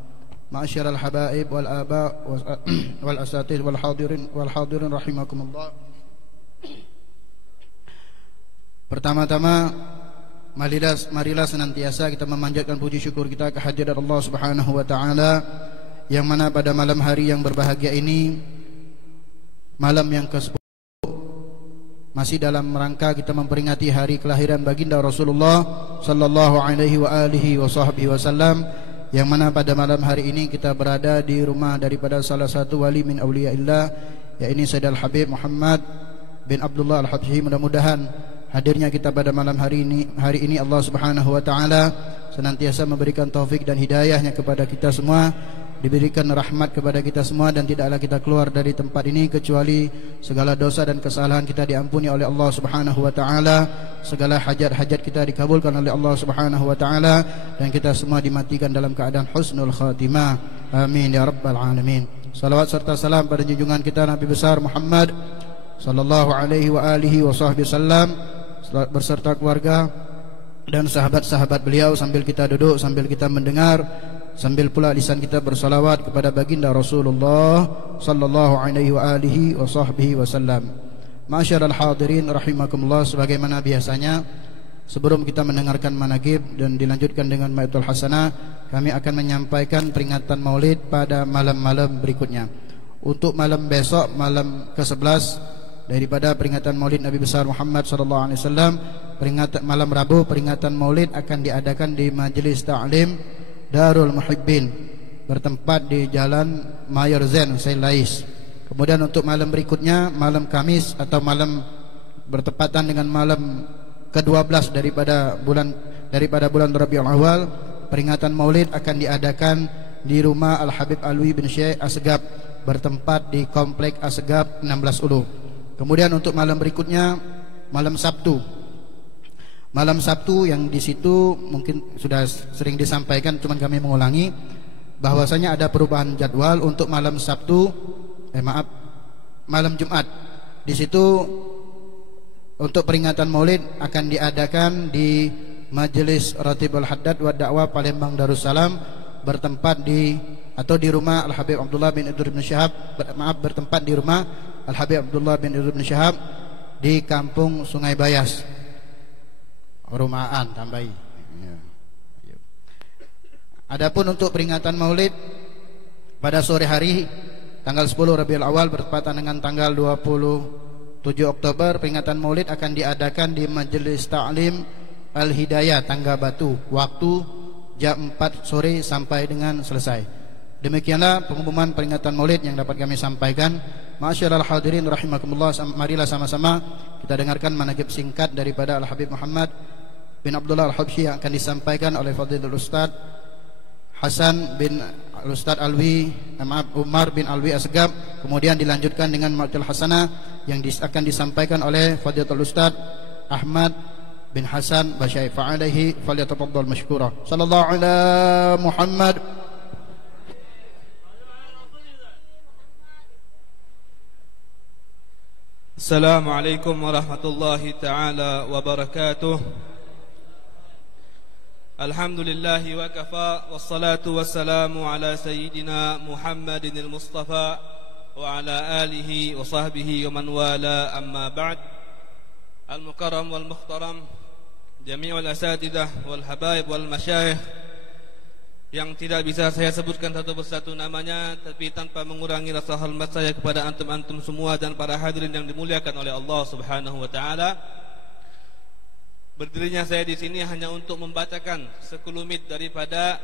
Ma'asyiral habaib wal aba wal asatidz wal hadirin rahimakumullah. Pertama-tama marilah senantiasa kita memanjatkan puji syukur kita kehadirat Allah Subhanahu wa taala, yang mana pada malam hari yang berbahagia ini, malam yang ke-10, masih dalam rangka kita memperingati hari kelahiran baginda Rasulullah sallallahu alaihi wa alihi wasallam, yang mana pada malam hari ini kita berada di rumah daripada salah satu wali min awliyaillah, yaitu Sayyidul Habib Muhammad bin Abdullah Al-Habsyi. Mudah-mudahan hadirnya kita pada malam hari ini Allah Subhanahu wa taala senantiasa memberikan taufik dan hidayahnya kepada kita semua, diberikan rahmat kepada kita semua, dan tidaklah kita keluar dari tempat ini kecuali segala dosa dan kesalahan kita diampuni oleh Allah Subhanahu wa taala, segala hajat-hajat kita dikabulkan oleh Allah Subhanahu wa taala, dan kita semua dimatikan dalam keadaan husnul khatimah. Amin ya rabbal alamin. Salawat serta salam pada junjungan kita Nabi besar Muhammad sallallahu alaihi wa alihi wasallam berserta keluarga dan sahabat-sahabat beliau, sambil kita duduk, sambil kita mendengar, sambil pula lisan kita bersalawat kepada baginda Rasulullah sallallahu alaihi wa alihi wasallam. Ma'asyiral hadirin rahimakumullah, sebagaimana biasanya sebelum kita mendengarkan manaqib dan dilanjutkan dengan maitul hasanah, kami akan menyampaikan peringatan Maulid pada malam-malam berikutnya. Untuk malam besok, malam ke-11 daripada peringatan Maulid Nabi besar Muhammad sallallahu alaihi wasallam, peringatan malam Rabu, peringatan Maulid akan diadakan di Majelis Ta'lim Darul Muhibbin, bertempat di Jalan Mayor Zen, Sailais. Kemudian untuk malam berikutnya, malam Kamis atau malam bertepatan dengan malam ke-12 daripada bulan Rabiul Awal, peringatan Maulid akan diadakan di rumah Al-Habib Alwi bin Syekh Asgab bertempat di Komplek Asgab 16 Ulu. Kemudian untuk malam berikutnya, malam Sabtu yang di situ mungkin sudah sering disampaikan, cuman kami mengulangi bahwasanya ada perubahan jadwal untuk malam Jumat. Di situ untuk peringatan Maulid akan diadakan di Majelis Ratibul Haddad wa Da'wah Palembang Darussalam bertempat di rumah Al-Habib Abdullah bin Idris bin Syihab, bertempat di rumah Al-Habib Abdullah bin Idris bin Syihab di Kampung Sungai Bayas. Rumahan tambahi. Adapun untuk peringatan Maulid pada sore hari tanggal 10 Rabiul Awal bertepatan dengan tanggal 27 Oktober, peringatan Maulid akan diadakan di Majelis Ta'lim Al-Hidayah Tangga Batu, waktu jam 4 sore sampai dengan selesai. Demikianlah pengumuman peringatan Maulid yang dapat kami sampaikan. Ma'asyiral hadirin rahimakumullah, marilah sama-sama kita dengarkan manaqib singkat daripada Al-Habib Muhammad bin Abdullah Al-Habsyi yang akan disampaikan oleh Fadilul Ustaz Hasan bin Al-Ustaz Umar bin Alwi Asgab. Kemudian dilanjutkan dengan Ma'tul Hasanah yang akan disampaikan oleh Fadilul Ustaz Ahmad bin Hasan Basyai. Fa'alaihi falyatafaddal mashkura. Sallallahu ala Muhammad. Assalamualaikum warahmatullahi taala wabarakatuh. Alhamdulillahi wa kafa, wassalatu wassalamu ala sayyidina Muhammadin al-Mustafa wa ala alihi wa sahbihi wa man wala, amma ba'd. Al-mukarram wal muhtaram, jami'ul asatidah wal habaib wal masyayikh yang tidak bisa saya sebutkan satu persatu namanya, tapi tanpa mengurangi rasa hormat saya kepada antum-antum semua dan para hadirin yang dimuliakan oleh Allah Subhanahu wa taala. Berdirinya saya di sini hanya untuk membacakan sekelumit daripada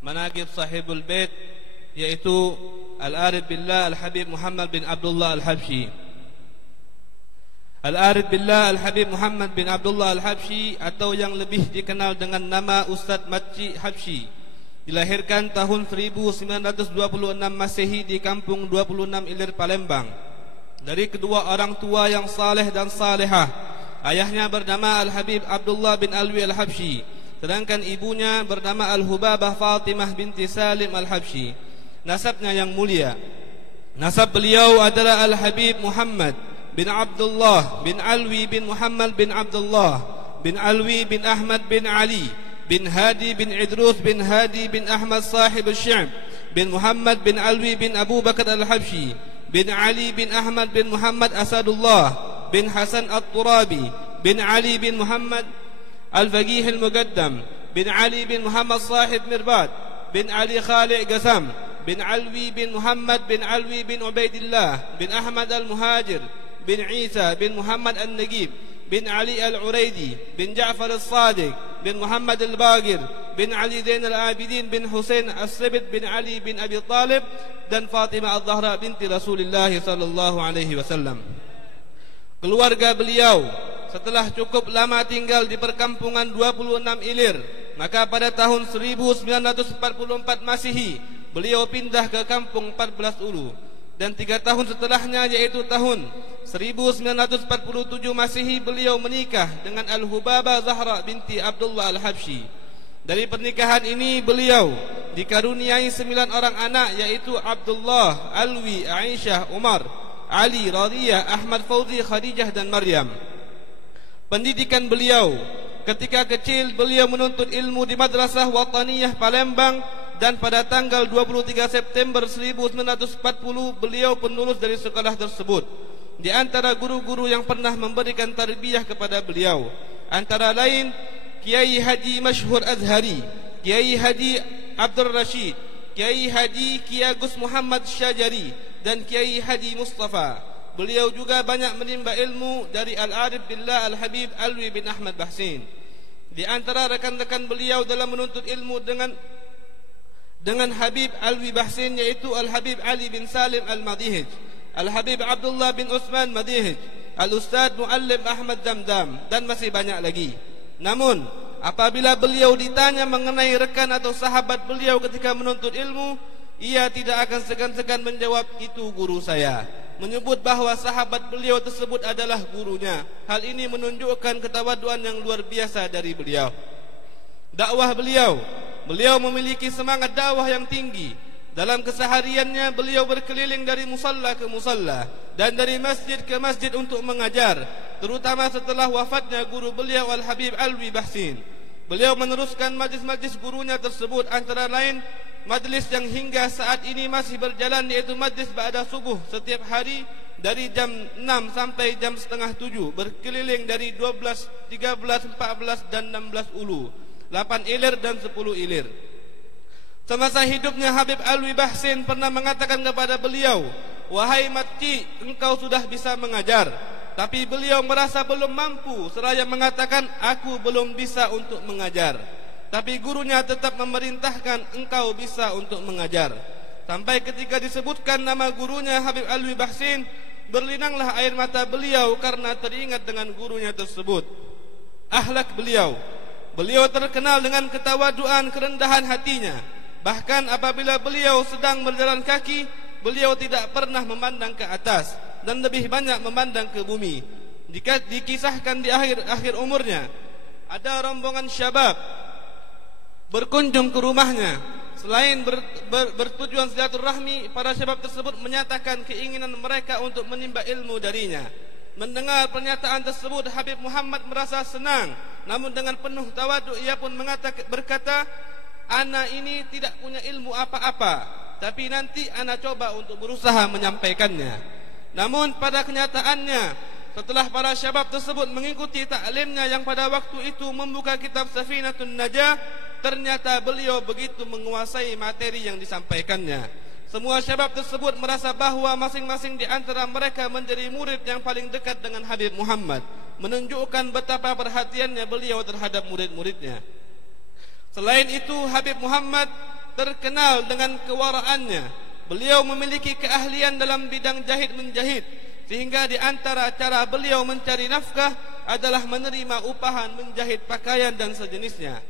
manaqib sahibul bait, yaitu Al-Arif Billah Al-Habib Muhammad bin Abdullah Al-Habsyi. Al-Arif Billah Al-Habib Muhammad bin Abdullah Al-Habsyi atau yang lebih dikenal dengan nama Ustadz Matci Habsyi, dilahirkan tahun 1926 Masehi di Kampung 26 Ilir, Palembang, dari kedua orang tua yang saleh dan salehah. Ayahnya bernama Al-Habib Abdullah bin Alwi Al-Habsyi, sedangkan ibunya bernama Al-Hubabah Fatimah binti Salim Al-Habsyi. Nasabnya yang mulia, nasab beliau adalah Al-Habib Muhammad bin Abdullah bin Alwi bin Muhammad bin Abdullah bin Alwi bin Ahmad bin Ali bin Hadi bin Idrus bin Hadi bin Ahmad sahib al-Sy'ab bin Muhammad bin Alwi bin Abu Bakar Al-Habsyi bin Ali bin Ahmad bin Muhammad Asadullah bin Hasan At-Turabi bin Ali bin Muhammad Al-Faqih Al-Muqaddam bin Ali bin Muhammad Sahib Mirbad bin Ali Khaliq Qasam bin Alwi bin Muhammad bin Alwi bin Ubaidillah bin Ahmad Al-Muhajir bin Isa bin Muhammad Al-Nagib bin Ali Al-Uraidi bin Ja'far Al-Sadiq bin Muhammad Al-Baqir bin Ali Zain Al-Abidin bin Husain As-Sibit bin Ali bin Abi Talib dan Fatimah Al-Zahra binti Rasulullah sallallahu alaihi wasallam. Keluarga beliau setelah cukup lama tinggal di perkampungan 26 Ilir, maka pada tahun 1944 Masehi beliau pindah ke kampung 14 Ulu, dan 3 tahun setelahnya yaitu tahun 1947 Masehi beliau menikah dengan Al-Hubabah Zahra binti Abdullah Al-Habsyi. Dari pernikahan ini beliau dikaruniai 9 orang anak, yaitu Abdullah, Alwi, Aisyah, Umar, Ali, Radiyah, Ahmad Fauzi, Khadijah dan Maryam. Pendidikan beliau ketika kecil, beliau menuntut ilmu di Madrasah Wataniyah Palembang, dan pada tanggal 23 September 1940 beliau penulus dari sekolah tersebut. Di antara guru-guru yang pernah memberikan tarbiyah kepada beliau antara lain Kiai Haji Masyhur Azhari, Kiai Haji Abdul Rashid, Kiai Haji Ki Agus Muhammad Syajari dan Kiai Haji Mustafa. Beliau juga banyak menimba ilmu dari Al-Arif Billah Al-Habib Alwi bin Ahmad Bahsin. Di antara rekan-rekan beliau dalam menuntut ilmu dengan Habib Alwi Bahsin yaitu Al-Habib Ali bin Salim Al-Madihij, Al-Habib Abdullah bin Utsman Madihij, Al-Ustadz Muallim Ahmad Zamzam, dan masih banyak lagi. Namun apabila beliau ditanya mengenai rekan atau sahabat beliau ketika menuntut ilmu, ia tidak akan segan-segan menjawab, itu guru saya, menyebut bahwa sahabat beliau tersebut adalah gurunya. Hal ini menunjukkan ketawaduan yang luar biasa dari beliau. Dakwah beliau memiliki semangat dakwah yang tinggi. Dalam kesehariannya beliau berkeliling dari musalla ke musalla dan dari masjid ke masjid untuk mengajar, terutama setelah wafatnya guru beliau Al-Habib Alwi Bahsin. Beliau meneruskan majlis-majlis gurunya tersebut, antara lain majlis yang hingga saat ini masih berjalan, yaitu majlis ba'da subuh setiap hari dari jam 6 sampai jam setengah 7, berkeliling dari 12, 13, 14 dan 16 ulu, 8 ilir dan 10 ilir. Semasa hidupnya Habib Alwi Bahsin pernah mengatakan kepada beliau, "Wahai Matci, engkau sudah bisa mengajar." Tapi beliau merasa belum mampu, seraya mengatakan, "Aku belum bisa untuk mengajar." Tapi gurunya tetap memerintahkan, "Engkau bisa untuk mengajar." Sampai ketika disebutkan nama gurunya Habib Alwi Bahsin, berlinanglah air mata beliau karena teringat dengan gurunya tersebut. Akhlak beliau terkenal dengan ketawaduan, kerendahan hatinya. Bahkan apabila beliau sedang berjalan kaki, beliau tidak pernah memandang ke atas dan lebih banyak memandang ke bumi. Jika dikisahkan di akhir umurnya, ada rombongan syabab berkunjung ke rumahnya. Selain bertujuan silaturahmi, para syabab tersebut menyatakan keinginan mereka untuk menimba ilmu darinya. Mendengar pernyataan tersebut, Habib Muhammad merasa senang. Namun dengan penuh tawaduk ia pun berkata, "Ana ini tidak punya ilmu apa-apa, tapi nanti ana coba untuk berusaha menyampaikannya." Namun pada kenyataannya, setelah para syabab tersebut mengikuti taklimnya yang pada waktu itu membuka kitab Safinatun Najah, ternyata beliau begitu menguasai materi yang disampaikannya. Semua syabab tersebut merasa bahwa masing-masing di antara mereka menjadi murid yang paling dekat dengan Habib Muhammad, menunjukkan betapa perhatiannya beliau terhadap murid-muridnya. Selain itu, Habib Muhammad terkenal dengan kewaraannya. Beliau memiliki keahlian dalam bidang jahit-menjahit, sehingga di antara cara beliau mencari nafkah adalah menerima upahan menjahit pakaian dan sejenisnya.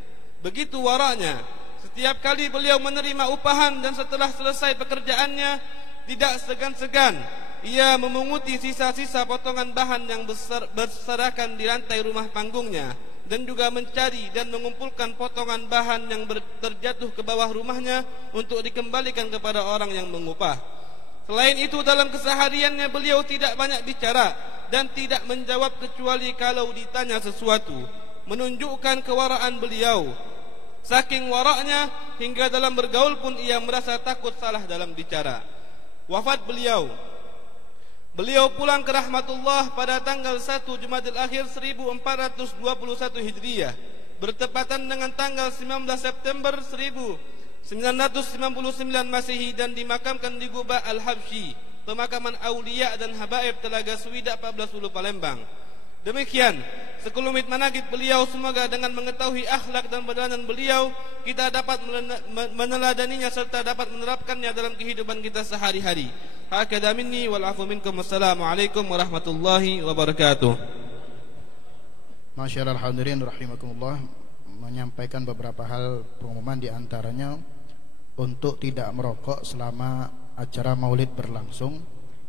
Begitu waraknya, setiap kali beliau menerima upahan dan setelah selesai pekerjaannya, tidak segan-segan ia memunguti sisa-sisa potongan bahan yang berserakan di lantai rumah panggungnya, dan juga mencari dan mengumpulkan potongan bahan yang terjatuh ke bawah rumahnya untuk dikembalikan kepada orang yang mengupah. Selain itu, dalam kesehariannya beliau tidak banyak bicara dan tidak menjawab kecuali kalau ditanya sesuatu, menunjukkan kewaraan beliau. Saking waraknya, hingga dalam bergaul pun ia merasa takut salah dalam bicara. Wafat Beliau pulang ke rahmatullah pada tanggal 1 Jumadil Akhir 1421 Hijriah, bertepatan dengan tanggal 19 September 1999 Masehi, dan dimakamkan di Guba Al-Habsyi, pemakaman Aulia dan Habaib Telaga Swida 14 Ulu Palembang. Demikian sekelumit manaqib beliau. Semoga dengan mengetahui akhlak dan perjalanan beliau, kita dapat meneladaninya serta dapat menerapkannya dalam kehidupan kita sehari-hari. Hakadha minni wal afu minkum. Wassalamualaikum warahmatullahi wabarakatuh. Masyaallah, hadirin rahimakumullah, menyampaikan beberapa hal pengumuman, di antaranya untuk tidak merokok selama acara maulid berlangsung.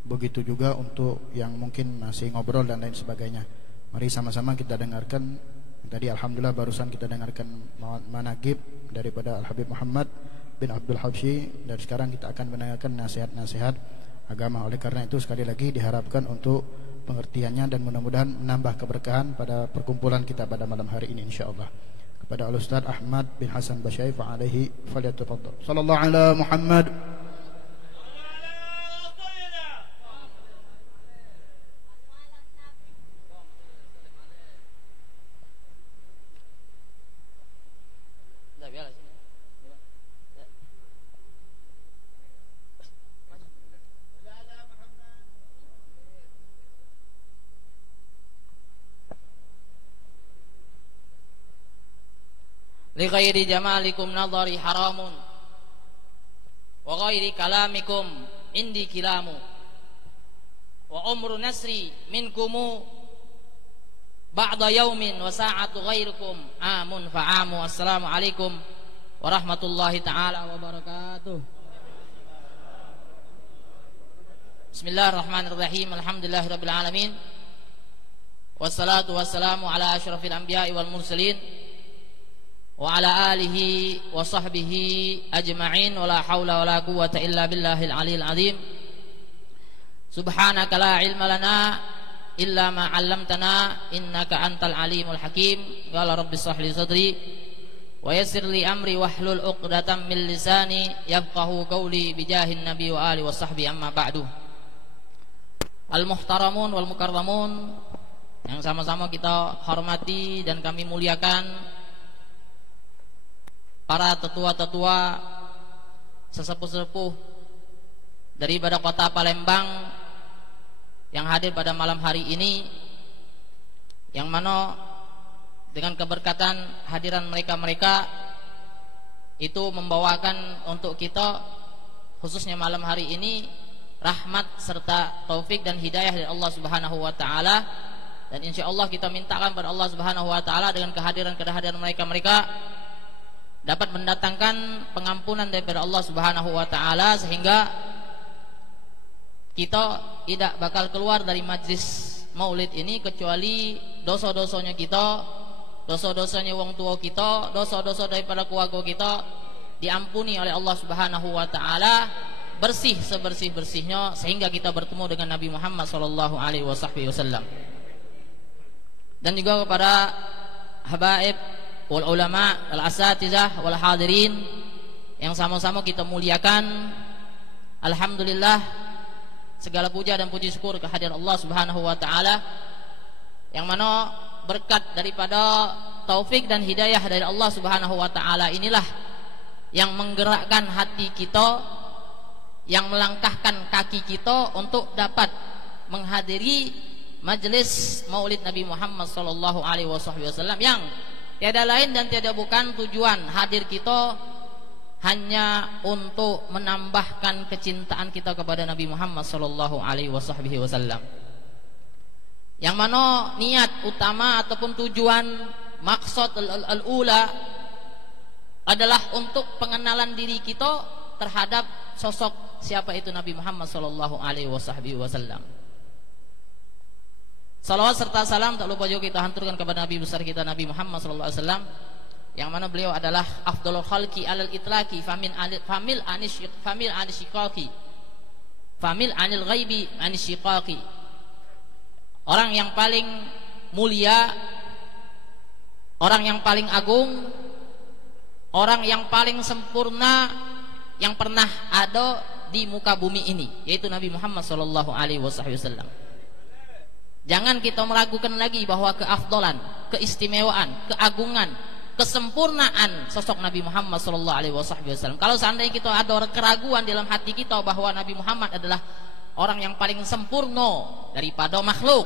Begitu juga untuk yang mungkin masih ngobrol dan lain sebagainya. Mari sama-sama kita dengarkan. Tadi alhamdulillah barusan kita dengarkan manaqib daripada Al-Habib Muhammad bin Abdul Habsyi, dan sekarang kita akan mendengarkan nasihat-nasihat agama. Oleh karena itu sekali lagi diharapkan untuk pengertiannya dan mudah-mudahan menambah keberkahan pada perkumpulan kita pada malam hari ini insyaallah. Kepada Al-Ustaz Ahmad bin Hasan Basyaif alaihi falyatafaddal. Sallallahu ala Muhammad. Li ghairi jamalikum nadhari haramun wa ghairi kalamikum indi kilamu wa umru nasri minkumu ba'da yaumin wa sa'atu ghairukum amun fa'amu. Assalamualaikum warahmatullahi taala wabarakatuh. Bismillahirrahmanirrahim. Alhamdulillahirabbil alamin. Wassalatu wassalamu ala asyrafil anbiya'i wal mursalin wa ala alihi wa sahbihi ajma'in wa la haula wa la quwwata illa billahil aliyil azim. Subhanaka la ilma lana illa ma 'allamtana innaka antal alimul hakim. Qala rabbi shrah li sadri wa yassir li amri wahlul 'uqdatam min lisani yafqahu qawli bijahin nabi wa ali wa sahbi amma ba'du. Al muhtaramun wal mukarramun yang sama-sama kita hormati dan kami muliakan, para tetua-tetua, sesepuh-sesepuh daripada kota Palembang yang hadir pada malam hari ini, yang mana dengan keberkatan hadiran mereka-mereka itu membawakan untuk kita khususnya malam hari ini rahmat serta taufik dan hidayah dari Allah Subhanahu wa taala. Dan insyaallah kita mintakan pada Allah Subhanahu wa taala dengan kehadiran mereka-mereka dapat mendatangkan pengampunan daripada Allah Subhanahu wa taala, sehingga kita tidak bakal keluar dari majlis maulid ini kecuali dosa-dosanya kita, dosa-dosanya wong tua kita, dosa-dosa daripada keluarga kita diampuni oleh Allah Subhanahu wa taala, bersih sebersih-bersihnya, sehingga kita bertemu dengan Nabi Muhammad sallallahu alaihi wasallam. Dan juga kepada habaib wal ulama al asatizah wal hadirin yang sama-sama kita muliakan. Alhamdulillah, segala puja dan puji syukur kehadiran Allah Subhanahu wa taala, yang mana berkat daripada taufik dan hidayah dari Allah Subhanahu wa taala inilah yang menggerakkan hati kita, yang melangkahkan kaki kita untuk dapat menghadiri majelis Maulid Nabi Muhammad sallallahu alaihi wasallam, yang tiada lain dan tiada bukan tujuan hadir kita hanya untuk menambahkan kecintaan kita kepada Nabi Muhammad sallallahu alaihi wasallam. Yang mana niat utama ataupun tujuan maksud al-ula adalah untuk pengenalan diri kita terhadap sosok siapa itu Nabi Muhammad sallallahu alaihi wasallam. Salawat serta salam tak lupa juga kita hanturkan kepada Nabi besar kita Nabi Muhammad sallallahu alaihi wasallam, yang mana beliau adalah afdhalul khalqi alal itlaqi famil anil ghaibi anisyiqaqi. Orang yang paling mulia, orang yang paling agung, orang yang paling sempurna yang pernah ada di muka bumi ini, yaitu Nabi Muhammad sallallahu alaihi wasallam. Jangan kita meragukan lagi bahwa keafdalan, keistimewaan, keagungan, kesempurnaan sosok Nabi Muhammad sallallahu alaihi wasallam. Kalau seandainya kita ada keraguan dalam hati kita bahwa Nabi Muhammad adalah orang yang paling sempurna daripada makhluk,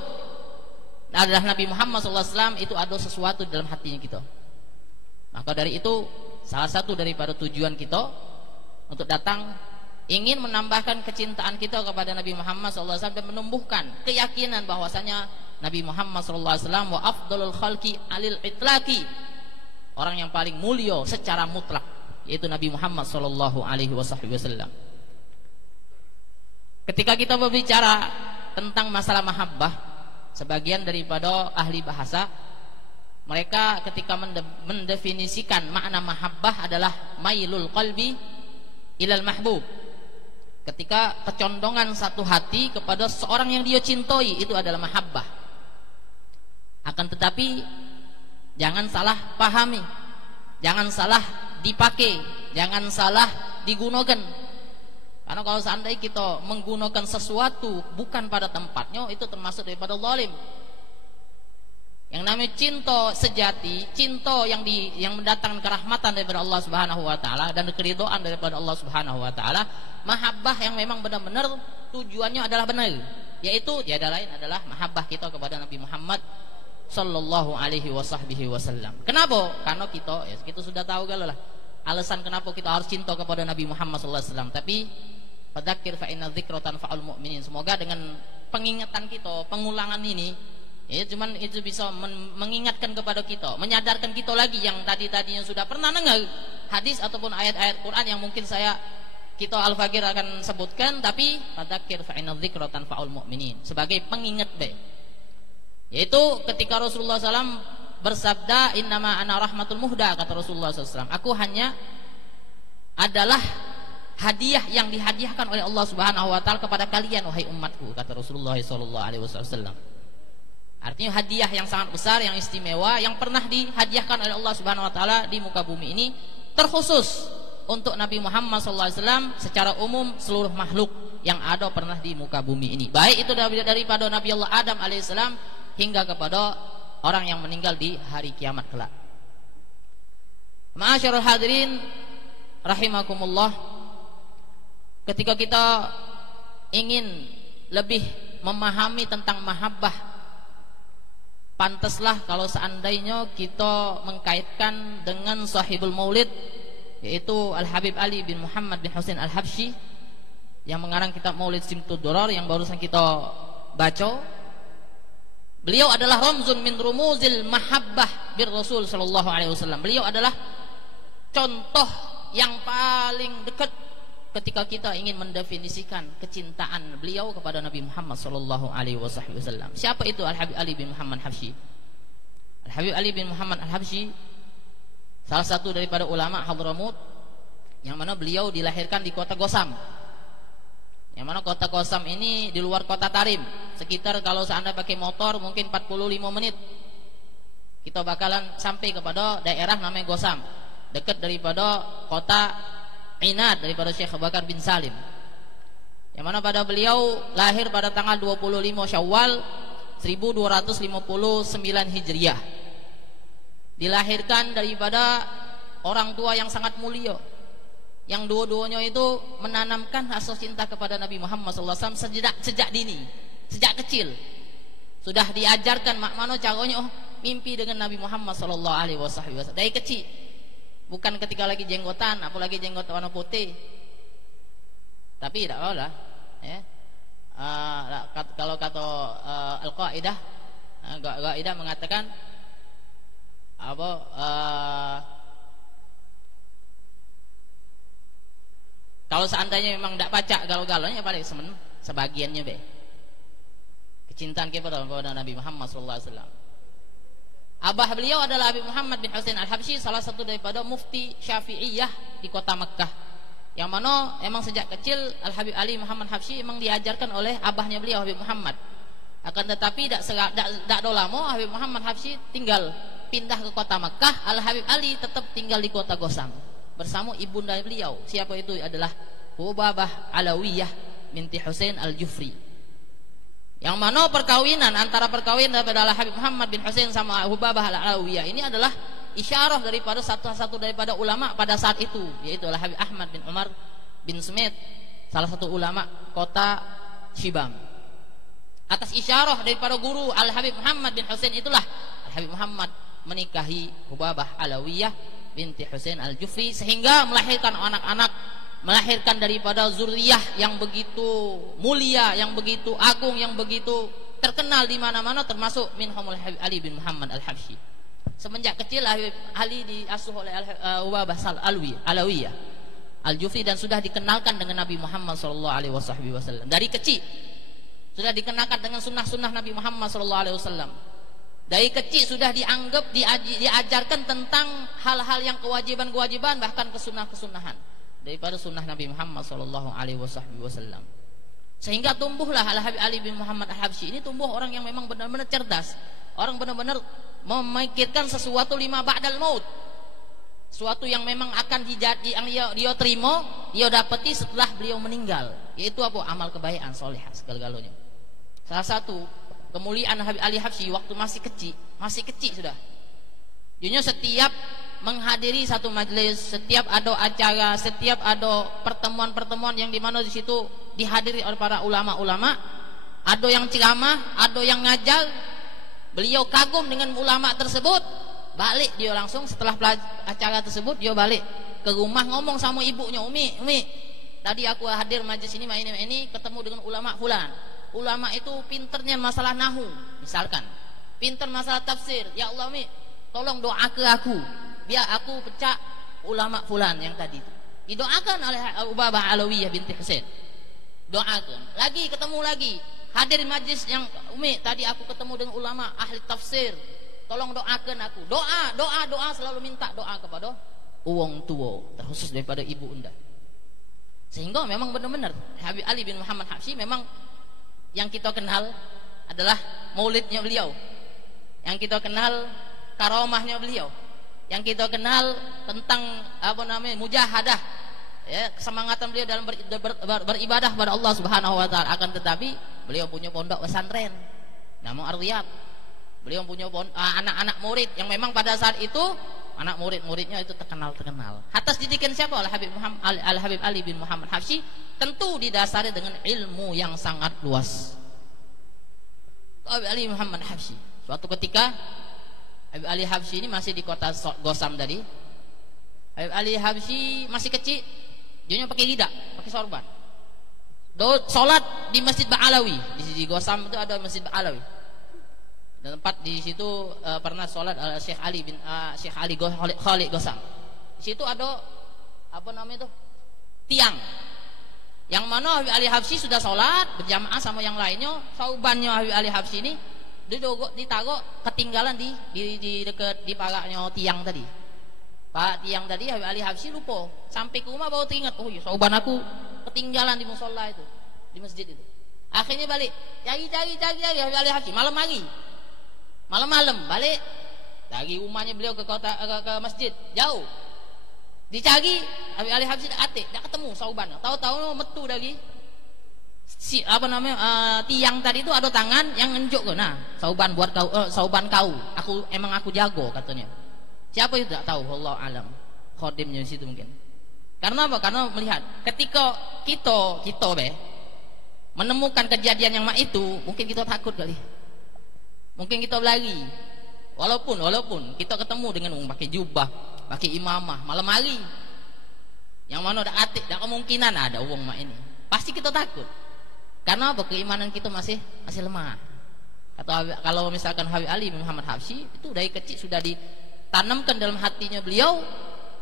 adalah Nabi Muhammad sallallahu alaihi wasallam, itu ada sesuatu dalam hatinya kita. Maka dari itu salah satu daripada tujuan kita untuk datang ingin menambahkan kecintaan kita kepada Nabi Muhammad SAW dan menumbuhkan keyakinan bahwasanya Nabi Muhammad SAW wa afdalul khalqi alil itlaqi, orang yang paling mulia secara mutlak, yaitu Nabi Muhammad SAW. Ketika kita berbicara tentang masalah mahabbah, sebagian daripada ahli bahasa mereka ketika mendefinisikan makna mahabbah adalah mailul qalbi ilal mahbub, ketika kecondongan satu hati kepada seorang yang dia cintai, itu adalah mahabbah. Akan tetapi jangan salah pahami, jangan salah dipakai, jangan salah digunakan. Karena kalau seandainya kita menggunakan sesuatu bukan pada tempatnya, itu termasuk daripada zalim. Yang namanya cinta sejati, cinta yang mendatangkan kerahmatan daripada Allah Subhanahu wa taala dan keridhaan daripada Allah Subhanahu wa taala, mahabbah yang memang benar-benar tujuannya adalah benar, yaitu tiada lain adalah mahabbah kita kepada Nabi Muhammad sallallahu alaihi wasallam. Kenapa? Karena kita sudah tahu galau lah alasan kenapa kita harus cinta kepada Nabi Muhammad sallallahu alaihi wasallam. Tapi Fadzakir fa inna dzikra tanfa'ul mu'minin. Semoga dengan pengingatan kita, pengulangan ini, ya cuman itu bisa mengingatkan kepada kita, menyadarkan kita lagi yang tadinya sudah pernah dengar hadis ataupun ayat-ayat Quran yang mungkin kita Al-Faqir akan sebutkan, tapi fadzakir fa inna dzikra tanfa'ul mu'minin, sebagai pengingat yaitu ketika Rasulullah SAW bersabda innama ana rahmatul muhda, kata Rasulullah SAW, aku hanya adalah hadiah yang dihadiahkan oleh Allah Subhanahu wa taala kepada kalian wahai umatku, kata Rasulullah SAW. Artinya hadiah yang sangat besar, yang istimewa, yang pernah dihadiahkan oleh Allah Subhanahu wa taala di muka bumi ini, terkhusus untuk Nabi Muhammad SAW, secara umum seluruh makhluk yang ada pernah di muka bumi ini, baik itu daripada Nabi Allah Adam alaihissalam hingga kepada orang yang meninggal di hari kiamat kelak. Ma'asyiral hadirin rahimakumullah, ketika kita ingin lebih memahami tentang mahabbah, pantaslah kalau seandainya kita mengkaitkan dengan sahibul maulid, yaitu Al-Habib Ali bin Muhammad bin Husain Al-Habsyi yang mengarang kitab Maulid Simtud Durar yang barusan kita baca. Beliau adalah ramzun min rumuzil mahabbah bir Rasul sallallahu alaihi wasallam. Beliau adalah contoh yang paling dekat ketika kita ingin mendefinisikan kecintaan beliau kepada Nabi Muhammad sallallahu alaihi wasallam. Siapa itu Al-Habib Ali bin Muhammad Habsyi? Al-Habib Ali bin Muhammad Al-Habsyi salah satu daripada ulama Hadramut, yang mana beliau dilahirkan di kota Gosam. Yang mana kota Gosam ini di luar kota Tarim, sekitar kalau seandainya pakai motor mungkin 45 menit kita bakalan sampai kepada daerah namanya Gosam, dekat daripada kota Inad daripada Syekh Abu Bakar bin Salim. Yang mana pada beliau lahir pada tanggal 25 Syawal 1259 Hijriah. Dilahirkan daripada orang tua yang sangat mulia, yang dua-duanya itu menanamkan rasa cinta kepada Nabi Muhammad SAW sejak dini, sejak kecil sudah diajarkan mak mano caranya mimpi dengan Nabi Muhammad SAW dari kecil, bukan ketika lagi jenggotan, apalagi jenggot warna putih. Tapi tidak apa lah, ya. Kalau kata Al-Qaidah, Qaidah mengatakan kalau seandainya memang tidak pacak galau-galaunya paling sebagiannya kecintaan kepada Nabi Muhammad SAW. Abah beliau adalah Habib Muhammad bin Husain Al-Habsyi, salah satu daripada mufti Syafi'iyah di kota Mekkah, yang mana emang sejak kecil Al-Habib Ali Muhammad Habsyi emang diajarkan oleh abahnya beliau Habib Muhammad. Akan tetapi tidak lama Habib Muhammad Habsyi tinggal pindah ke kota Mekkah, Al-Habib Ali tetap tinggal di kota Gosam bersama ibunda beliau. Siapa itu? Adalah Hubabah Alawiyah binti Husain Al-Jufri, yang mana perkawinan daripada Al-Habib Muhammad bin Husain sama Hubabah Al-Alawiyah ini adalah isyarah daripada satu daripada ulama pada saat itu, yaitu Al-Habib Ahmad bin Umar bin Smith, salah satu ulama kota Shibam. Atas isyarah daripada guru Al-Habib Muhammad bin Husain itulah Al-Habib Muhammad menikahi Hubabah Alawiyah binti Husain Al-Jufri, sehingga melahirkan anak-anak, melahirkan daripada zuriyah yang begitu mulia, yang begitu agung, yang begitu terkenal di mana-mana, termasuk minhumul Habib Ali bin Muhammad Al-Habsyi. Semenjak kecil Habib Ali diasuh oleh Hubabah Alawiyah Al-Jufri dan sudah dikenalkan dengan Nabi Muhammad SAW dari kecil. Sudah dikenalkan dengan sunnah-sunnah Nabi Muhammad SAW. Dari kecil sudah dianggap diajarkan tentang hal-hal yang kewajiban-kewajiban, bahkan kesunnah-kesunahan daripada sunnah Nabi Muhammad SAW. Sehingga tumbuhlah Al-Habib Ali bin Muhammad Al-Habsyi ini, tumbuh orang yang memang benar-benar cerdas, orang benar-benar memikirkan sesuatu lima ba'dal maut, sesuatu yang memang akan yang dia terima, dia dapati setelah beliau meninggal, yaitu apa? Amal kebaikan solehah segala-galanya. Salah satu kemuliaan Habib Ali Habsyi waktu masih kecil sudah. Dia setiap menghadiri satu majelis, setiap ada acara, setiap ada pertemuan-pertemuan yang dimana di situ dihadiri oleh para ulama-ulama, ada yang ceramah, ada yang ngajar, beliau kagum dengan ulama tersebut, balik dia langsung setelah acara tersebut dia balik ke rumah ngomong sama ibunya, Umi, tadi aku hadir majlis ini ketemu dengan ulama fulan. Ulama itu pinternya masalah nahu, misalkan. Pinter masalah tafsir. Ya Allah, Umi, tolong doa ke aku biar aku pecah ulama fulan yang tadi itu. Didoakan oleh Ubabah Alawiyah binti Husain. Doakan. Lagi ketemu lagi. Hadir majlis yang Umi, tadi aku ketemu dengan ulama ahli tafsir. Tolong doakan aku. Doa selalu minta doa kepada wong tua, terkhusus daripada ibu unda. Sehingga memang benar-benar Habib Ali bin Muhammad Habsyi memang yang kita kenal adalah maulidnya beliau. Yang kita kenal karamahnya beliau. Yang kita kenal tentang mujahadah, ya, kesemangatan beliau dalam beribadah pada Allah Subhanahu wa taala. Akan tetapi beliau punya pondok pesantren nama Ar-Riyad. Beliau punya anak-anak murid yang memang pada saat itu anak murid-muridnya itu terkenal. Atas didikan siapa? Al-Habib Ali bin Muhammad Habsyi, tentu didasari dengan ilmu yang sangat luas. Habib Ali Muhammad Habsyi, suatu ketika Habib Ali Habsyi ini masih di kota Gosam tadi. Habib Ali Habsyi masih kecil, dia pakai lidah, pakai sorban. Sholat di Masjid Ba'alawi. Di Gosam itu ada Masjid Ba'alawi. Dan tempat di situ pernah sholat Syekh Ali Khalid Gosam. Di situ ada tiang. Yang mana Habib Ali Habsyi sudah sholat berjamaah sama yang lainnya. Saubannya Habib Ali Habsyi ini ditaruh ketinggalan di dekat di paraknya tiang tadi. Pak tiang tadi Habib Ali Habsyi lupa. Sampai ke rumah baru teringat, oh iya sauban aku ketinggalan di musola itu, di masjid itu. Akhirnya balik, cari Habib Ali Habsyi malam balik dari rumahnya beliau ke masjid jauh. Dicari Habib Ali Habsyi tak ketemu sauban. Tahu-tahu metu dari tiang tadi itu ada tangan yang ngenjuk ke. Nah, sauban buat kau, sauban kau. Aku jago katanya. Siapa itu tak tahu, Allah alam. Khodimnya di situ mungkin. Karena apa? Karena melihat ketika kita menemukan kejadian yang itu, mungkin kita takut kali. Mungkin kita berlari. Walaupun kita ketemu dengan pakai jubah, pakai imamah malam hari. Yang mana ada kemungkinan ada uang mak ini. Pasti kita takut. Karena apa? Keimanan kita masih lemah. Kalau misalkan Habib Ali bin Muhammad Habsyi itu dari kecil sudah ditanamkan dalam hatinya beliau,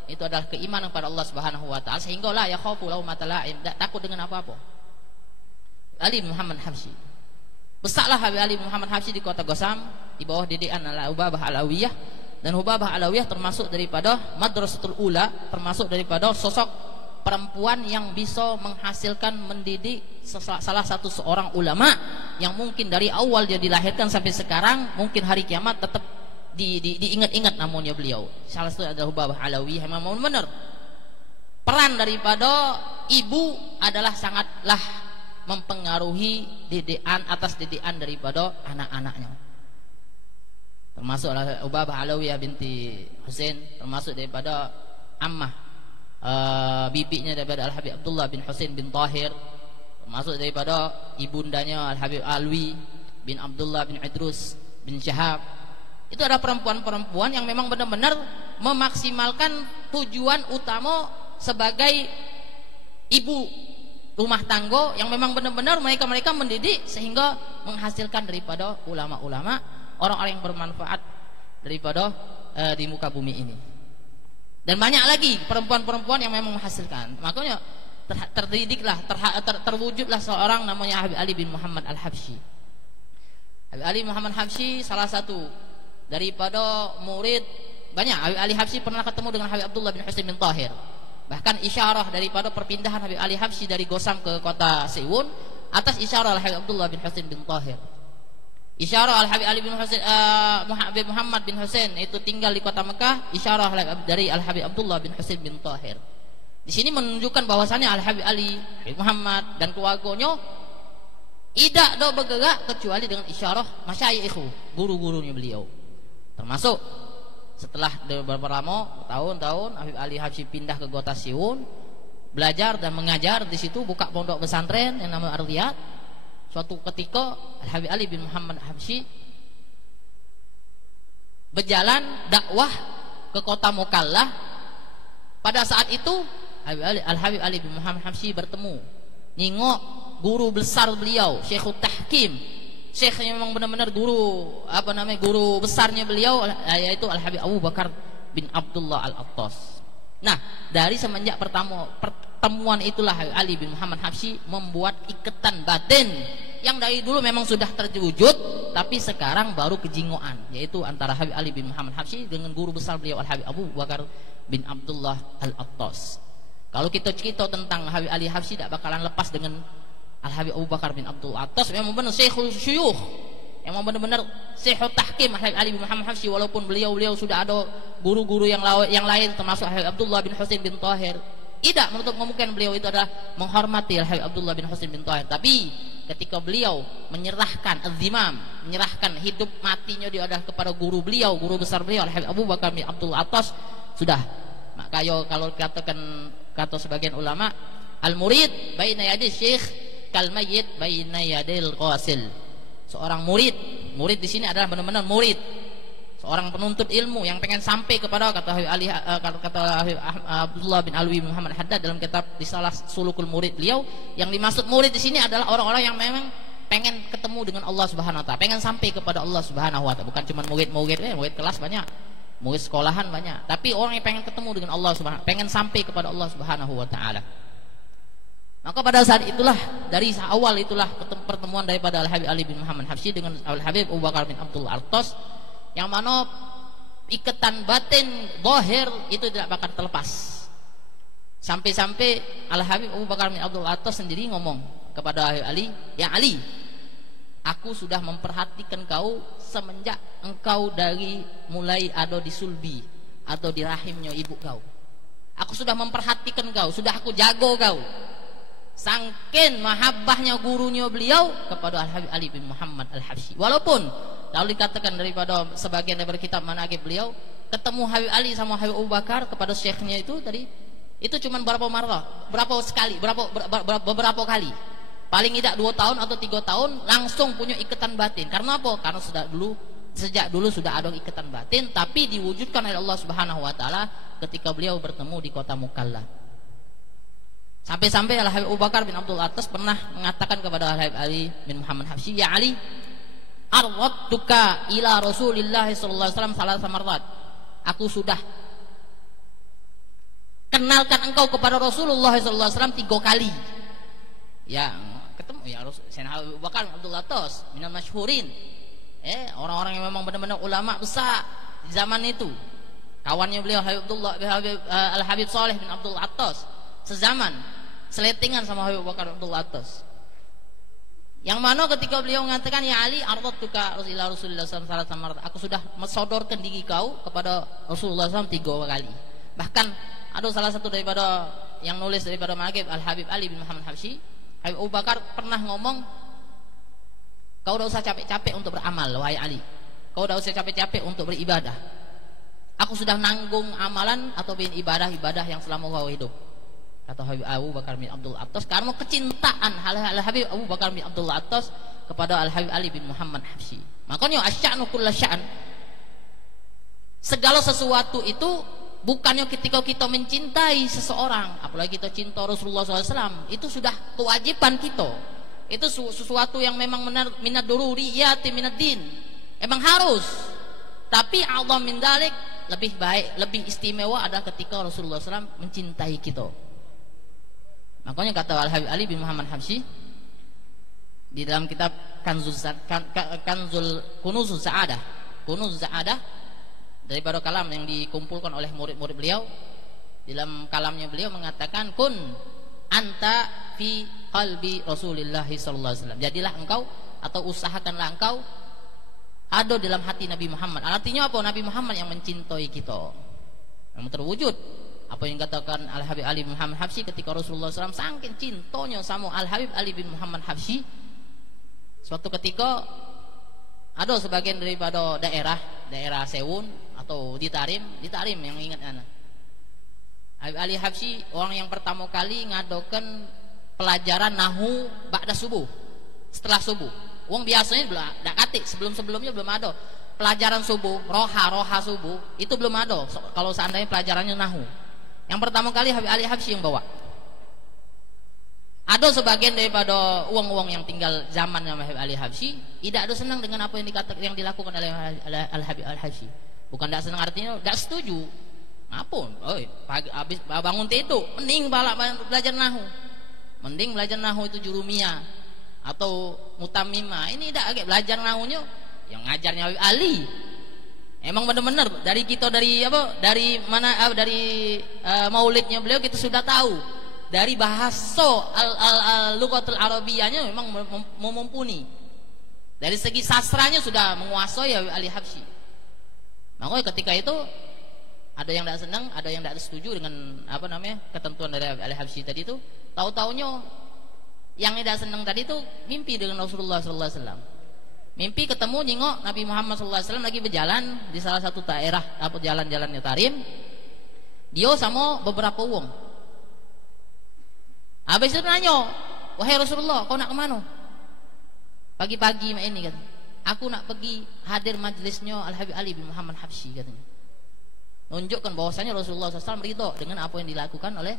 itu adalah keimanan pada Allah Subhanahu wa taala, sehingga la yakhafu laumata la'im, tidak takut dengan apa-apa. Ali bin Muhammad Habsyi. Besarlah Habib Ali bin Muhammad Habsyi di kota Gosam di bawah didikan Ubabah Alawiyah, dan Ubabah Alawiyah termasuk daripada Madrasatul Ula, termasuk daripada sosok perempuan yang bisa menghasilkan mendidik salah satu seorang ulama yang mungkin dari awal dia dilahirkan sampai sekarang mungkin hari kiamat tetap diingat-ingat namanya beliau. Salah satu adalah Ubabah Alawiyah. Memang benar peran daripada ibu adalah sangatlah mempengaruhi didikan daripada anak-anaknya. Termasuk Ubabah Alawiyah binti Husain, termasuk daripada ammah bibinya daripada Al-Habib Abdullah bin Husain bin Tahir, termasuk daripada ibundanya Al-Habib Alwi bin Abdullah bin Idrus bin Syahab. Itu adalah perempuan-perempuan yang memang benar-benar memaksimalkan tujuan utama sebagai ibu rumah tangga, yang memang benar-benar mereka mendidik sehingga menghasilkan daripada ulama-ulama, orang-orang yang bermanfaat daripada di muka bumi ini. Dan banyak lagi perempuan-perempuan yang memang menghasilkan. Makanya terdidiklah, terwujudlah seorang namanya Habib Ali bin Muhammad Al-Habsyi. Habib Ali Muhammad Habsyi salah satu daripada murid banyak. Habib Ali Habsyi pernah ketemu dengan Habib Abdullah bin Husain bin Tahir. Bahkan isyarah daripada perpindahan Habib Ali Habsyi dari Gosam ke kota Siwun atas isyarah Al-Habib Abdullah bin Husain bin Tahir. Isyarah Al-Habib Ali bin Husain, Habib Muhammad bin Husain itu tinggal di kota Mekah. Isyarah dari Al-Habib Abdullah bin Husain bin Tahir. Di sini menunjukkan bahwasannya Al-Habib Ali, Habib Muhammad dan keluarganya tidak ada bergerak kecuali dengan isyarah masyayikhu, guru-gurunya beliau. Termasuk setelah beberapa lama tahun-tahun Habib Ali Habsyi pindah ke kota Siwun, belajar dan mengajar di situ, buka pondok pesantren yang namanya Ar-Riyad. Suatu ketika Habib Ali bin Muhammad Habsyi berjalan dakwah ke kota Mukallah. Pada saat itu Al-Habib Ali bin Muhammad Habsyi bertemu, nyingok guru besar beliau, Syekhut Tahkim, Syekh yang memang benar-benar guru guru besarnya beliau, yaitu Al-Habib Abu Bakar bin Abdullah Al-Attas. Nah, dari semenjak pertemuan itulah Habib Ali bin Muhammad Habsyi membuat ikatan batin yang dari dulu memang sudah terwujud, tapi sekarang baru kejingoan, yaitu antara Habib Ali bin Muhammad Habsyi dengan guru besar beliau Al-Habib Abu Bakar bin Abdullah Al-Attas. Kalau kita cerita tentang Habib Ali Habsyi tidak bakalan lepas dengan Al-Habib Abu Bakar bin Abdullah Al-Attas. Memang benar Syekhul Syuyukh, memang benar-benar Syekhul Tahkim Habib Ali bin Muhammad Habsyi, walaupun beliau sudah ada guru-guru yang lain termasuk Habib Abdullah bin Husain bin Tahir. Tidak menutup kemungkinan beliau itu adalah menghormati Habib Abdullah bin Husain bin Tahir. Tapi ketika beliau menyerahkan az-zimam, menyerahkan hidup matinya dia adalah kepada guru beliau, guru besar beliau Habib Abu Bakar bin Abdullah Al-Attas, sudah. Maka kalau kata sebagian ulama, al-murid baina yadi syekh kal mayyit baina yadil ghasil. Seorang murid di sini adalah benar-benar murid, seorang penuntut ilmu yang pengen sampai kepada kata Habib Abdullah bin Alwi Muhammad Haddad dalam kitab Risalah Sulukul Murid beliau, yang dimaksud murid di sini adalah orang-orang yang memang pengen ketemu dengan Allah Subhanahu wa taala, pengen sampai kepada Allah Subhanahu wa taala, bukan cuma murid kelas banyak, murid sekolahan banyak, tapi orang yang pengen ketemu dengan Allah Subhanahu, pengen sampai kepada Allah Subhanahu wa taala. Maka pada saat itulah, dari awal itulah pertemuan daripada Al-Habib Ali bin Muhammad Habsyi dengan Al-Habib Abu Bakar bin Abdullah Al-Attas, yang mana ikatan batin zahir itu tidak bakal terlepas. Sampai-sampai Al-Habib Abu Bakar bin Abdullah Al-Attas sendiri ngomong kepada Habib Ali, "Ya Ali, aku sudah memperhatikan kau semenjak engkau dari mulai ada di sulbi atau di rahimnya ibu kau. Aku sudah memperhatikan kau, sudah aku jago kau." Sangkin mahabbahnya gurunya beliau kepada Al-Habib Ali bin Muhammad Al-Habsyi. Walaupun kalau dikatakan daripada sebagian daripada kitab manaqib beliau, ketemu Habib Ali sama Habib Abu Bakar kepada syekhnya itu tadi, itu cuma beberapa kali. Paling tidak 2 tahun atau 3 tahun langsung punya ikatan batin. Karena apa? Karena sejak dulu sudah ada ikatan batin, tapi diwujudkan oleh Allah Subhanahu wa taala ketika beliau bertemu di kota Mukalla. Sampai-sampai Al-Habib Abu Bakar bin Abdullah Al-Attas pernah mengatakan kepada Al-Habib Ali bin Muhammad Habsyi, "Ya Ali, arwadtuka ila Rasulillah sallallahu alaihi wasallam salasa marrat." Aku sudah kenalkan engkau kepada Rasulullah sallallahu alaihi wasallam 3 kali. Ya, ketemu ya Sayyidina Abu Bakar bin Abdullah Al-Attas, minal masyhurin. Orang-orang yang memang benar-benar ulama besar di zaman itu. Kawannya beliau Al-Habib Saleh bin Abdullah Al-Attas, sezaman, seletingan sama Habib Bakar Abdullah Al-Attas. Yang mana ketika beliau mengatakan, "Ya Ali, ardatuka ila Rasulullah sallallahu alaihi wasallam." Aku sudah mensodorkan diri kau kepada Rasulullah SAW 3 kali. Bahkan ada salah satu daripada yang nulis daripada manaqib Al-Habib Ali bin Muhammad Habsyi, Habib Abu Bakar pernah ngomong, "Kau tidak usah capek-capek untuk beramal, wahai Ali. Kau tidak usah capek-capek untuk beribadah. Aku sudah nanggung amalan atau ibadah yang selama kau hidup." Kata Habib Abu Bakar bin Abdullah Al-Attas, karena kecintaan Al-Habib Abu Bakar bin Abdullah Al-Attas kepada Al-Habib Ali bin Muhammad Habsyi. Makanya asya'nu kulla sya'an, segala sesuatu itu bukannya ketika kita mencintai seseorang, apalagi kita cinta Rasulullah SAW, itu sudah kewajiban kita. Itu sesuatu yang memang minad dururiyati minad din, emang harus. Tapi Allah min dalik, lebih baik, lebih istimewa adalah ketika Rasulullah SAW mencintai kita. Makanya kata Al-Habib Ali bin Muhammad Habsyi di dalam kitab Kunuzuz Sa'adah daripada kalam yang dikumpulkan oleh murid-murid beliau, dalam kalamnya beliau mengatakan, "Kun anta fi qalbi Rasulillah sallallahu alaihi wasallam." Jadilah engkau atau usahakanlah engkau ada dalam hati Nabi Muhammad. Artinya apa? Nabi Muhammad yang mencintai kita, yang terwujud. Apa yang dikatakan Al-Habib Ali bin Muhammad Habsyi ketika Rasulullah SAW saking cintanya sama Al-Habib Ali bin Muhammad Habsyi, suatu ketika ada sebagian daripada daerah Sewun atau di Tarim yang ingat anak, Habib Ali Habsyi orang yang pertama kali ngadakan pelajaran nahu ba'da subuh, setelah subuh. Wong biasanya belum ada katik, sebelumnya belum ada pelajaran subuh, roha subuh itu belum ada. Kalau seandainya pelajarannya nahu, Yang pertama kali Habib Ali Habsyi yang bawa. Ada sebagian daripada uang-uang yang tinggal zaman Habib Ali Habsyi tidak ada senang dengan apa yang dilakukan oleh Habib Ali Habsyi. Bukan tidak senang, artinya tidak setuju. Ngapun? Pagi habis bangun tidur, mending belajar nahu. Mending belajar nahu itu jurumiyah atau mutamimah. Ini tidak agak belajar nahunya yang ngajarnya Habib Ali. Emang benar-benar dari kita dari maulidnya beliau kita sudah tahu. Dari bahasa al-lughatul arabiyahnya memang mumpuni. Dari segi sastranya sudah menguasai Habib Ali Habsyi. Makanya ketika itu ada yang tidak senang, ada yang tidak setuju dengan ketentuan dari Habib Ali Habsyi tadi itu. Tahu-taunya yang tidak senang tadi itu mimpi dengan Rasulullah sallallahu alaihi wasallam. Mimpi ketemu nyingok Nabi Muhammad sallallahu alaihi wasallam lagi berjalan di salah satu daerah jalan-jalannya Tarim. Dia sama beberapa uang. Habis itu nanya, "Wahai Rasulullah, kau nak kemana?" Pagi-pagi ini kan. "Aku nak pergi hadir majlisnya Al-Habib Ali bin Muhammad Habsyi," katanya. Nunjukkan bahwasanya Rasulullah SAW ridho dengan apa yang dilakukan oleh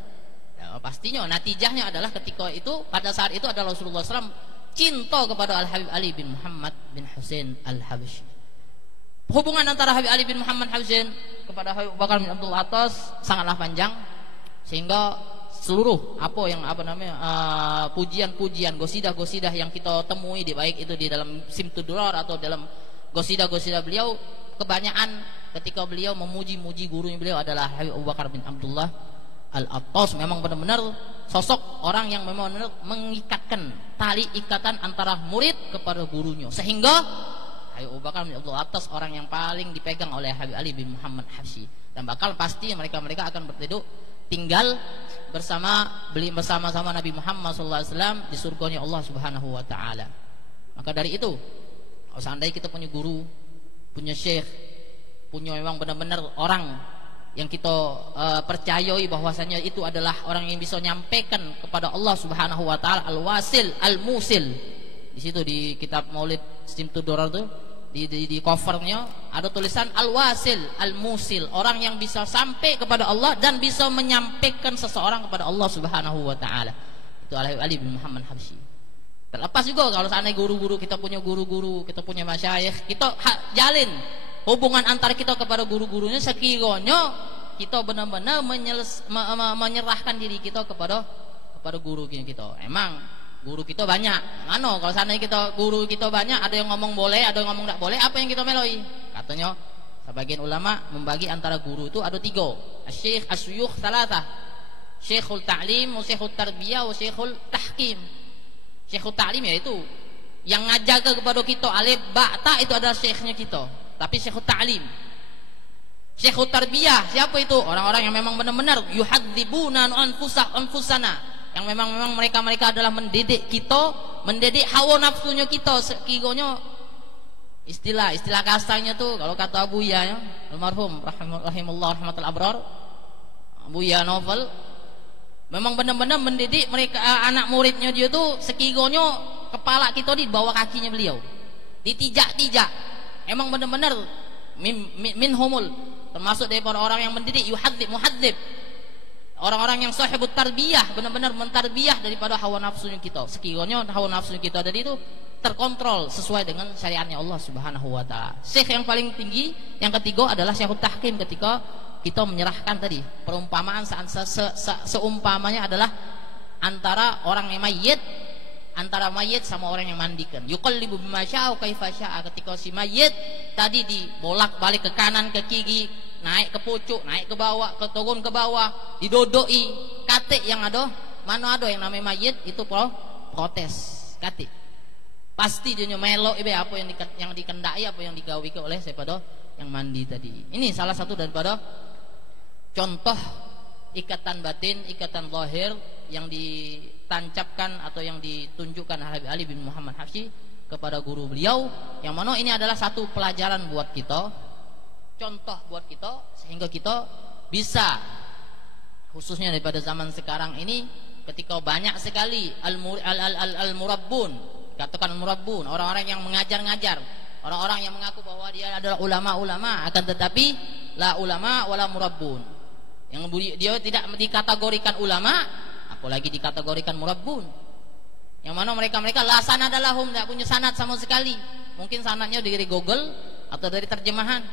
pastinya natijahnya adalah ketika itu pada saat itu adalah Rasulullah SAW cinta kepada Al-Habib Ali bin Muhammad bin Husain Al-Habsyi. Hubungan antara Habib Ali bin Muhammad Husain kepada Habib Bakar bin Abdul Atas sangatlah panjang, sehingga seluruh pujian-pujian, gosidah-gosidah yang kita temui baik itu di dalam Simtud Durar atau dalam gosidah-gosidah beliau, kebanyakan ketika beliau memuji-muji gurunya beliau adalah Habib Abu Bakar bin Abdullah Al-Attas. Memang benar-benar sosok orang yang memang benar mengikatkan tali ikatan antara murid kepada gurunya, sehingga Habib Abu Bakar bin Abdullah Al-Attas orang yang paling dipegang oleh Habib Ali bin Muhammad Habsyi, dan bakal pasti mereka akan tinggal bersama-sama Nabi Muhammad SAW di surganya Allah Subhanahu wa taala. Maka dari itu, kalau seandainya kita punya guru, punya syekh, punya memang benar-benar orang yang kita percayai bahwasanya itu adalah orang yang bisa nyampaikan kepada Allah Subhanahu wa taala, al-wasil, al-musil. Di situ di kitab Maulid Simtud Durar itu di covernya ada tulisan al-wasil, al-musil, orang yang bisa sampai kepada Allah dan bisa menyampaikan seseorang kepada Allah Subhanahu wa taala. Itu Ali bin Muhammad Habsyi. Terlepas juga kalau seandainya guru-guru, kita punya guru-guru, kita punya masyayikh, kita jalin hubungan antara kita kepada guru-gurunya sekiranya kita benar-benar menyerahkan diri kita kepada guru kita. Emang guru kita banyak. Mana kalau seandainya guru kita banyak, ada yang ngomong boleh, ada yang ngomong tidak boleh, apa yang kita meloi? Katanya sebagian ulama membagi antara guru itu ada 3. Syekh asyuyukh salatah. Syekhul ta'lim, syekhul tarbiyah, syekhul tahkim. Syekhul ta'lim yaitu yang ngajar kepada kita alif ba ta, itu adalah syekhnya kita. Tapi syekhul ta'lim. Syekhul tarbiyah siapa itu? Orang-orang yang memang benar-benar yuhadzibuna anfusana, yang memang mereka adalah mendidik kita, mendidik hawa nafsunya kita. Sekiranya istilah kasarnya tuh kalau kata Buya ya, almarhum rahimahullah rahmatul abrar, Buya novel, memang benar-benar mendidik mereka anak muridnya dia tuh sekiranya kepala kita di bawah kakinya beliau, ditijak-tijak. Emang benar-benar min humul, termasuk daripada orang yang mendidik, muhadzib, orang-orang yang sahibut tarbiyah, benar-benar mentarbiyah daripada hawa nafsunya kita. Sekiranya hawa nafsunya kita tadi itu terkontrol sesuai dengan syariatnya Allah Subhanahu wa taala. Syekh yang paling tinggi yang ketiga adalah syekhut tahkim, ketika kita menyerahkan tadi perumpamaan seumpamanya adalah antara orang yang mayit, antara mayit sama orang yang mandikan. Yuqallibu bima syaa kaifa syaa, ketika si mayit tadi dibolak-balik ke kanan ke kiri, naik ke pucuk, naik ke bawah, turun ke bawah, didodoi. Katik yang ada, mana ada yang namanya mayit itu protes. Katik. Pasti dia melok apa yang dikendaki, apa yang digawi oleh daripada yang mandi tadi. Ini salah satu daripada contoh ikatan batin, ikatan zahir yang ditancapkan atau yang ditunjukkan Habib Ali bin Muhammad Habsyi kepada guru beliau, yang mana ini adalah satu pelajaran buat kita, contoh buat kita, sehingga kita bisa, khususnya daripada zaman sekarang ini, ketika banyak sekali al-murabbun, katakan al-murabbun, orang-orang yang mengajar-ngajar, orang-orang yang mengaku bahwa dia adalah ulama-ulama, akan tetapi la ulama wala murabbun. Yang dia tidak dikategorikan ulama, apalagi dikategorikan murabbun. Yang mana mereka la sanada lahum, tidak punya sanad sama sekali. Mungkin sanadnya dari Google atau dari terjemahan.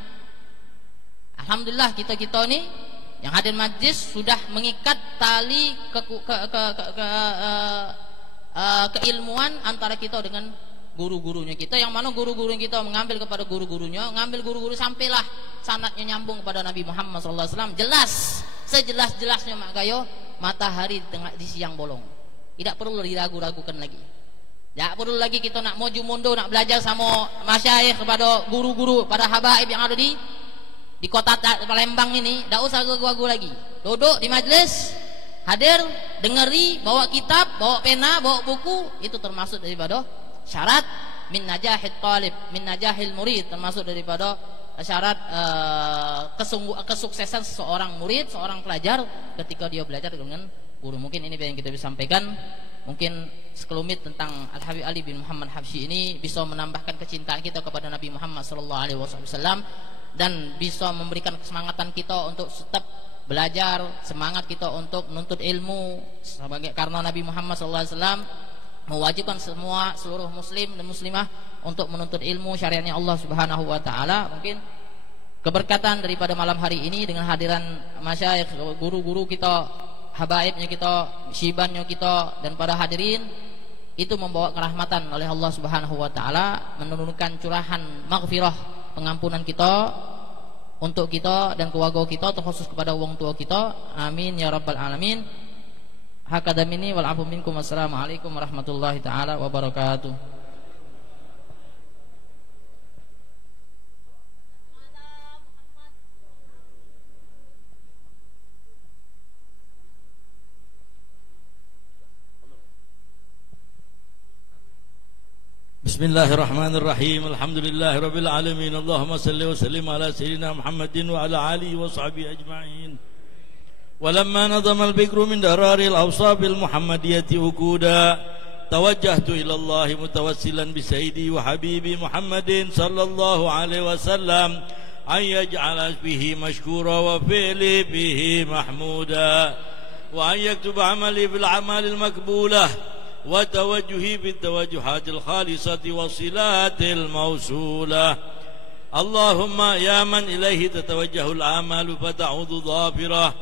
Alhamdulillah kita ini yang hadir majlis sudah mengikat tali keilmuan antara kita dengan guru-gurunya kita, yang mana guru-guru kita mengambil kepada guru-gurunya, ngambil guru-guru sampailah sanadnya nyambung kepada Nabi Muhammad SAW. Jelas, sejelas-jelasnya mak gayo matahari di siang bolong. Tidak perlu diragu-ragukan lagi. Tidak perlu lagi kita nak maju mundur, nak belajar sama masyayikh kepada guru-guru, pada habaib yang ada di kota Palembang ini. Tidak usah ragu-ragu lagi. Duduk di majlis, hadir, dengeri, bawa kitab, bawa pena, bawa buku. Itu termasuk daripada syarat min najahil talib, min najahil murid, termasuk daripada syarat kesuksesan seorang murid, seorang pelajar ketika dia belajar dengan guru. Mungkin ini yang kita bisa sampaikan. Mungkin sekelumit tentang Al-Habib Ali bin Muhammad Habsyi ini bisa menambahkan kecintaan kita kepada Nabi Muhammad SAW dan bisa memberikan kesemangatan kita untuk tetap belajar, semangat kita untuk menuntut ilmu karena Nabi Muhammad SAW mewajibkan seluruh muslim dan muslimah untuk menuntut ilmu syariatnya Allah Subhanahu wa taala. Mungkin keberkatan daripada malam hari ini dengan hadiran masyayikh, guru-guru kita, habaibnya kita, syibannya kita, dan para hadirin itu membawa kerahmatan oleh Allah Subhanahu wa taala, menurunkan curahan maghfirah, pengampunan kita untuk kita dan keluarga kita, terkhusus kepada wong tua kita. Amin ya rabbal alamin. Hakadha minni wal afu minkum. Wassalamualaikum warahmatullahi taala wabarakatuh. Bismillahirrahmanirrahim. Alhamdulillahirabbil alamin. Allahumma salli wa sallim ala sayyidina Muhammadin wa ala alihi wa sahbihi ajma'in. Walamma nadama al-bikru min dararil awsabil muhammadiyati wukuda, tawajjahtu ila Allah mutawassilan bi sayyidi wa habibi Muhammadin sallallahu alaihi wasallam an yaj'ala bihi mashkura wa fi'li bihi mahmuda wa an yaktuba amali bil amalil makbulah وتوجهي بالتوجهات الخالصة والصلات الموصولة. اللهم يا من إليه تتوجه الآمال فتعود ظافرة،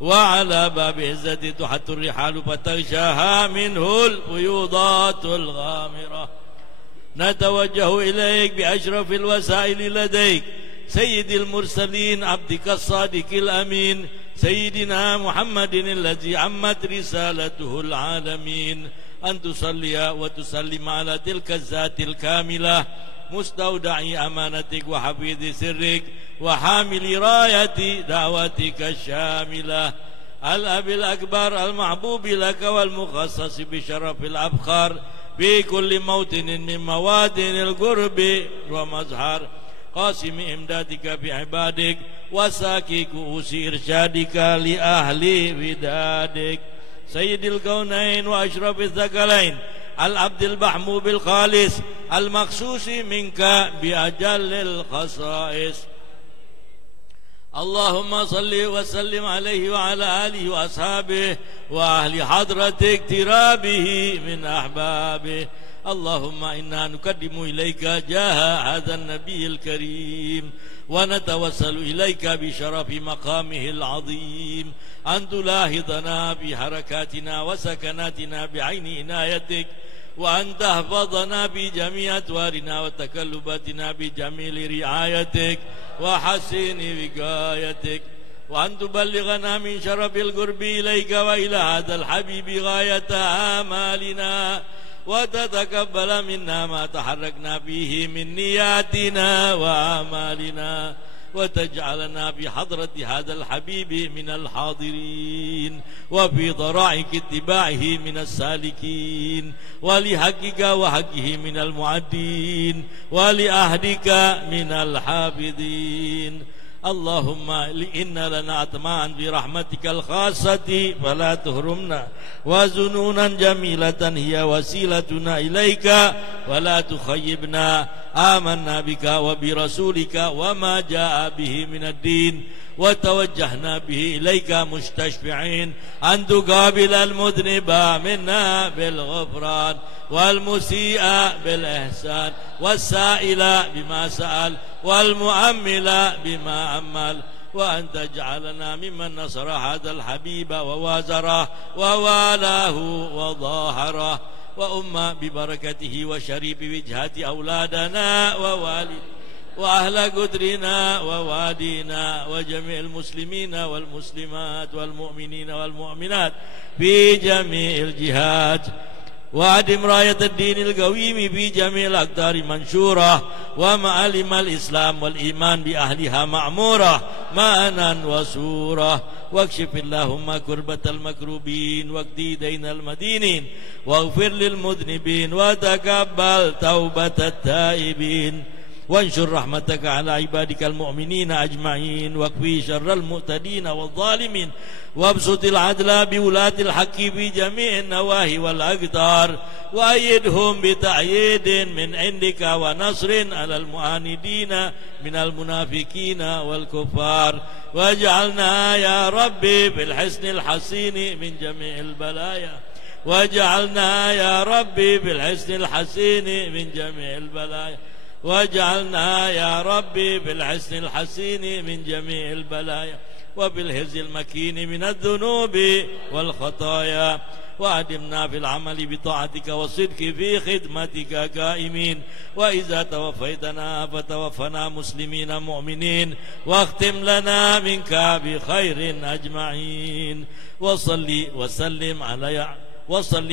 وعلى باب عزة تحت الرحال فتغشاها منه الفيوضات الغامرة. نتوجه إليك بأشرف الوسائل لديك، سيد المرسلين عبدك الصادق الأمين سيدنا محمد الذي عمت رسالته العالمين، أن تصلي وتسلم على تلك الذات الكاملة مستودع أمانتك وحفيظ سرك وحامل راية دعوتك الشاملة، الأب الأكبر المحبوب لك والمخصص بشرف الأبخار في كل موطن من مواطن القرب ومظهر، قاسم إمدادك بعبادك وساكي كؤوس إرشادك لأهل ودادك، سيد الكونين وأشرف الثقلين، العبد المحمود الخالص المخصوص منك بأجل الخصائص. اللهم صل وسلم عليه وعلى آله وأصحابه وأهل حضرتك اقترابه من أحبابه. اللهم إنا نقدم إليك جاه هذا النبي الكريم ونتوسل إليك بشرف مقامه العظيم أن تلاحظنا بحركاتنا وسكناتنا بعين عنايتك، وأن تحفظنا بجميع أطوارنا وتقلباتنا بجميل رعايتك وحسن وقايتك، وأن تبلغنا من شرف القرب إليك وإلى هذا الحبيب غاية آمالنا، وتتقبل منا ما تحركنا فيه من نياتنا وأعمالنا، وتجعلنا بحضرة هذا الحبيب من الحاضرين، وفي ضرائك اتباعه من السالكين، ولحقك وحقه من المعدين، ولأهدك من الحافظين. اللهم إنا لنا طمعا برحمتك الخاصة فلا تحرمنا وظنونا جميلة هي وسيلتنا إليك ولا تخيبنا آمنا بك وبرسولك وما جاء به من الدين وتوجهنا به إليك مستشفعين أن تقابل المذنب منا بالغفران والمسيء بالإحسان والسائل بما سأل والمؤمل بما أمل وأن تجعلنا ممن نصر هذا الحبيب ووازره ووالاه وظاهره وأم ببركته وشريف وجهة أولادنا ووالدنا وأهل قدرنا ووادينا وجميع المسلمين والمسلمات والمؤمنين والمؤمنات في جميع الجهات وأدم راية الدين القويم في جميع الأقطار منشورة ومعالم الإسلام والإيمان بأهلها معمورة مانا وسورة واكشف اللهم كربة المكروبين واقضي دين المدينين واغفر للمذنبين وتقبل توبة التائبين وانشر رحمتك على عبادك المؤمنين أجمعين واكفي شر المعتدين والظالمين وابسط العدل بولاة الحق في جميع النواهي والأقطار وأيدهم بتأييد من عندك ونصر على المعاندين من المنافقين والكفار واجعلنا يا ربي بالحسن الحسين من جميع البلايا واجعلنا يا ربي بالحسن الحسين من جميع البلايا واجعلنا يا ربي بالحسن الحسين من جميع البلايا وبالحرز المكين من الذنوب والخطايا وأدمنا في العمل بطاعتك والصدق في خدمتك قائمين وإذا توفيتنا فتوفنا مسلمين مؤمنين واختم لنا منك بخير أجمعين وصلي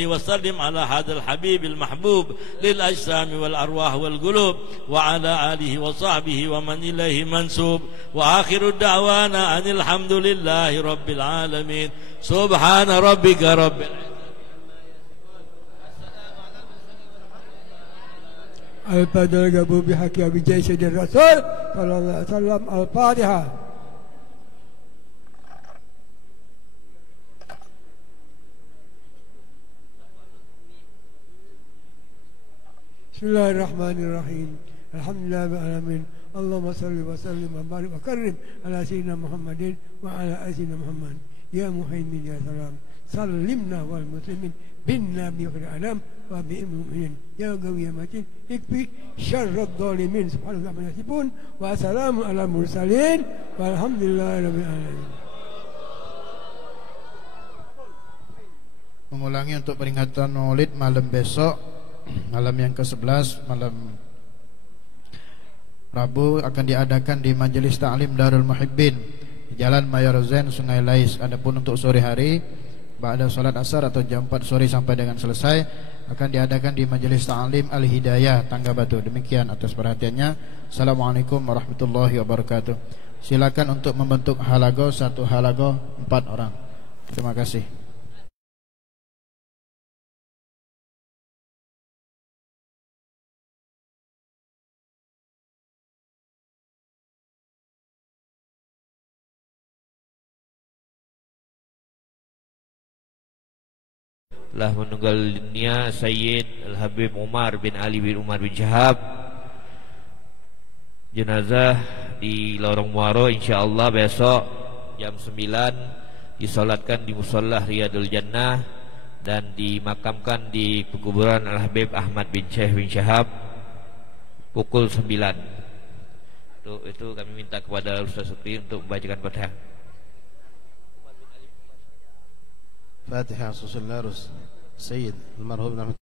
وسلم على هذا الحبيب المحبوب للأجسام والأرواح والقلوب وعلى آله وصحبه ومن إليه منسوب وآخر الدعوانا أن الحمد لله رب العالمين سبحان ربك رب الفضل قبول بحق بجيش الرسول صلى الله عليه وسلم الفاتحة. بسم الله الرحمن الرحيم الحمد لله رب العالمين اللهم صل وسلم وبارك وكرم على سيدنا محمد وعلى آل سيدنا محمد يا مهيمن يا سلام سلمنا والمسلمين بنا بخير الأنام وبالمؤمنين يا قوي يا متين اكفي شر الظالمين سبحان الله عما يصفون وسلام على المرسلين والحمد لله رب العالمين. Mengulangi untuk peringatan Maulid malam besok, malam yang ke-11, malam Rabu akan diadakan di Majelis Ta'lim Darul Muhibbin di Jalan Mayor Zain, Sungai Lais. Adapun untuk sore hari, ba'da salat asar atau jam 4 sore sampai dengan selesai, akan diadakan di Majelis Ta'lim Al-Hidayah Tangga Batu. Demikian atas perhatiannya. Assalamualaikum warahmatullahi wabarakatuh. Silakan untuk membentuk halago, satu halago 4 orang. Terima kasih. Telah meninggal dunia Sayyid Al-Habib Umar bin Ali bin Umar bin Syahab. Jenazah di Lorong Muaro insyaallah besok jam 9 disolatkan di Musholah Riyadul Jannah dan dimakamkan di pekuburan Al-Habib Ahmad bin Syekh bin Syahab pukul 9. Itu kami minta kepada Ustaz Sukri untuk membacakan Fatihah. فاتحة صلى الله عليه وسلم سيد المرحوم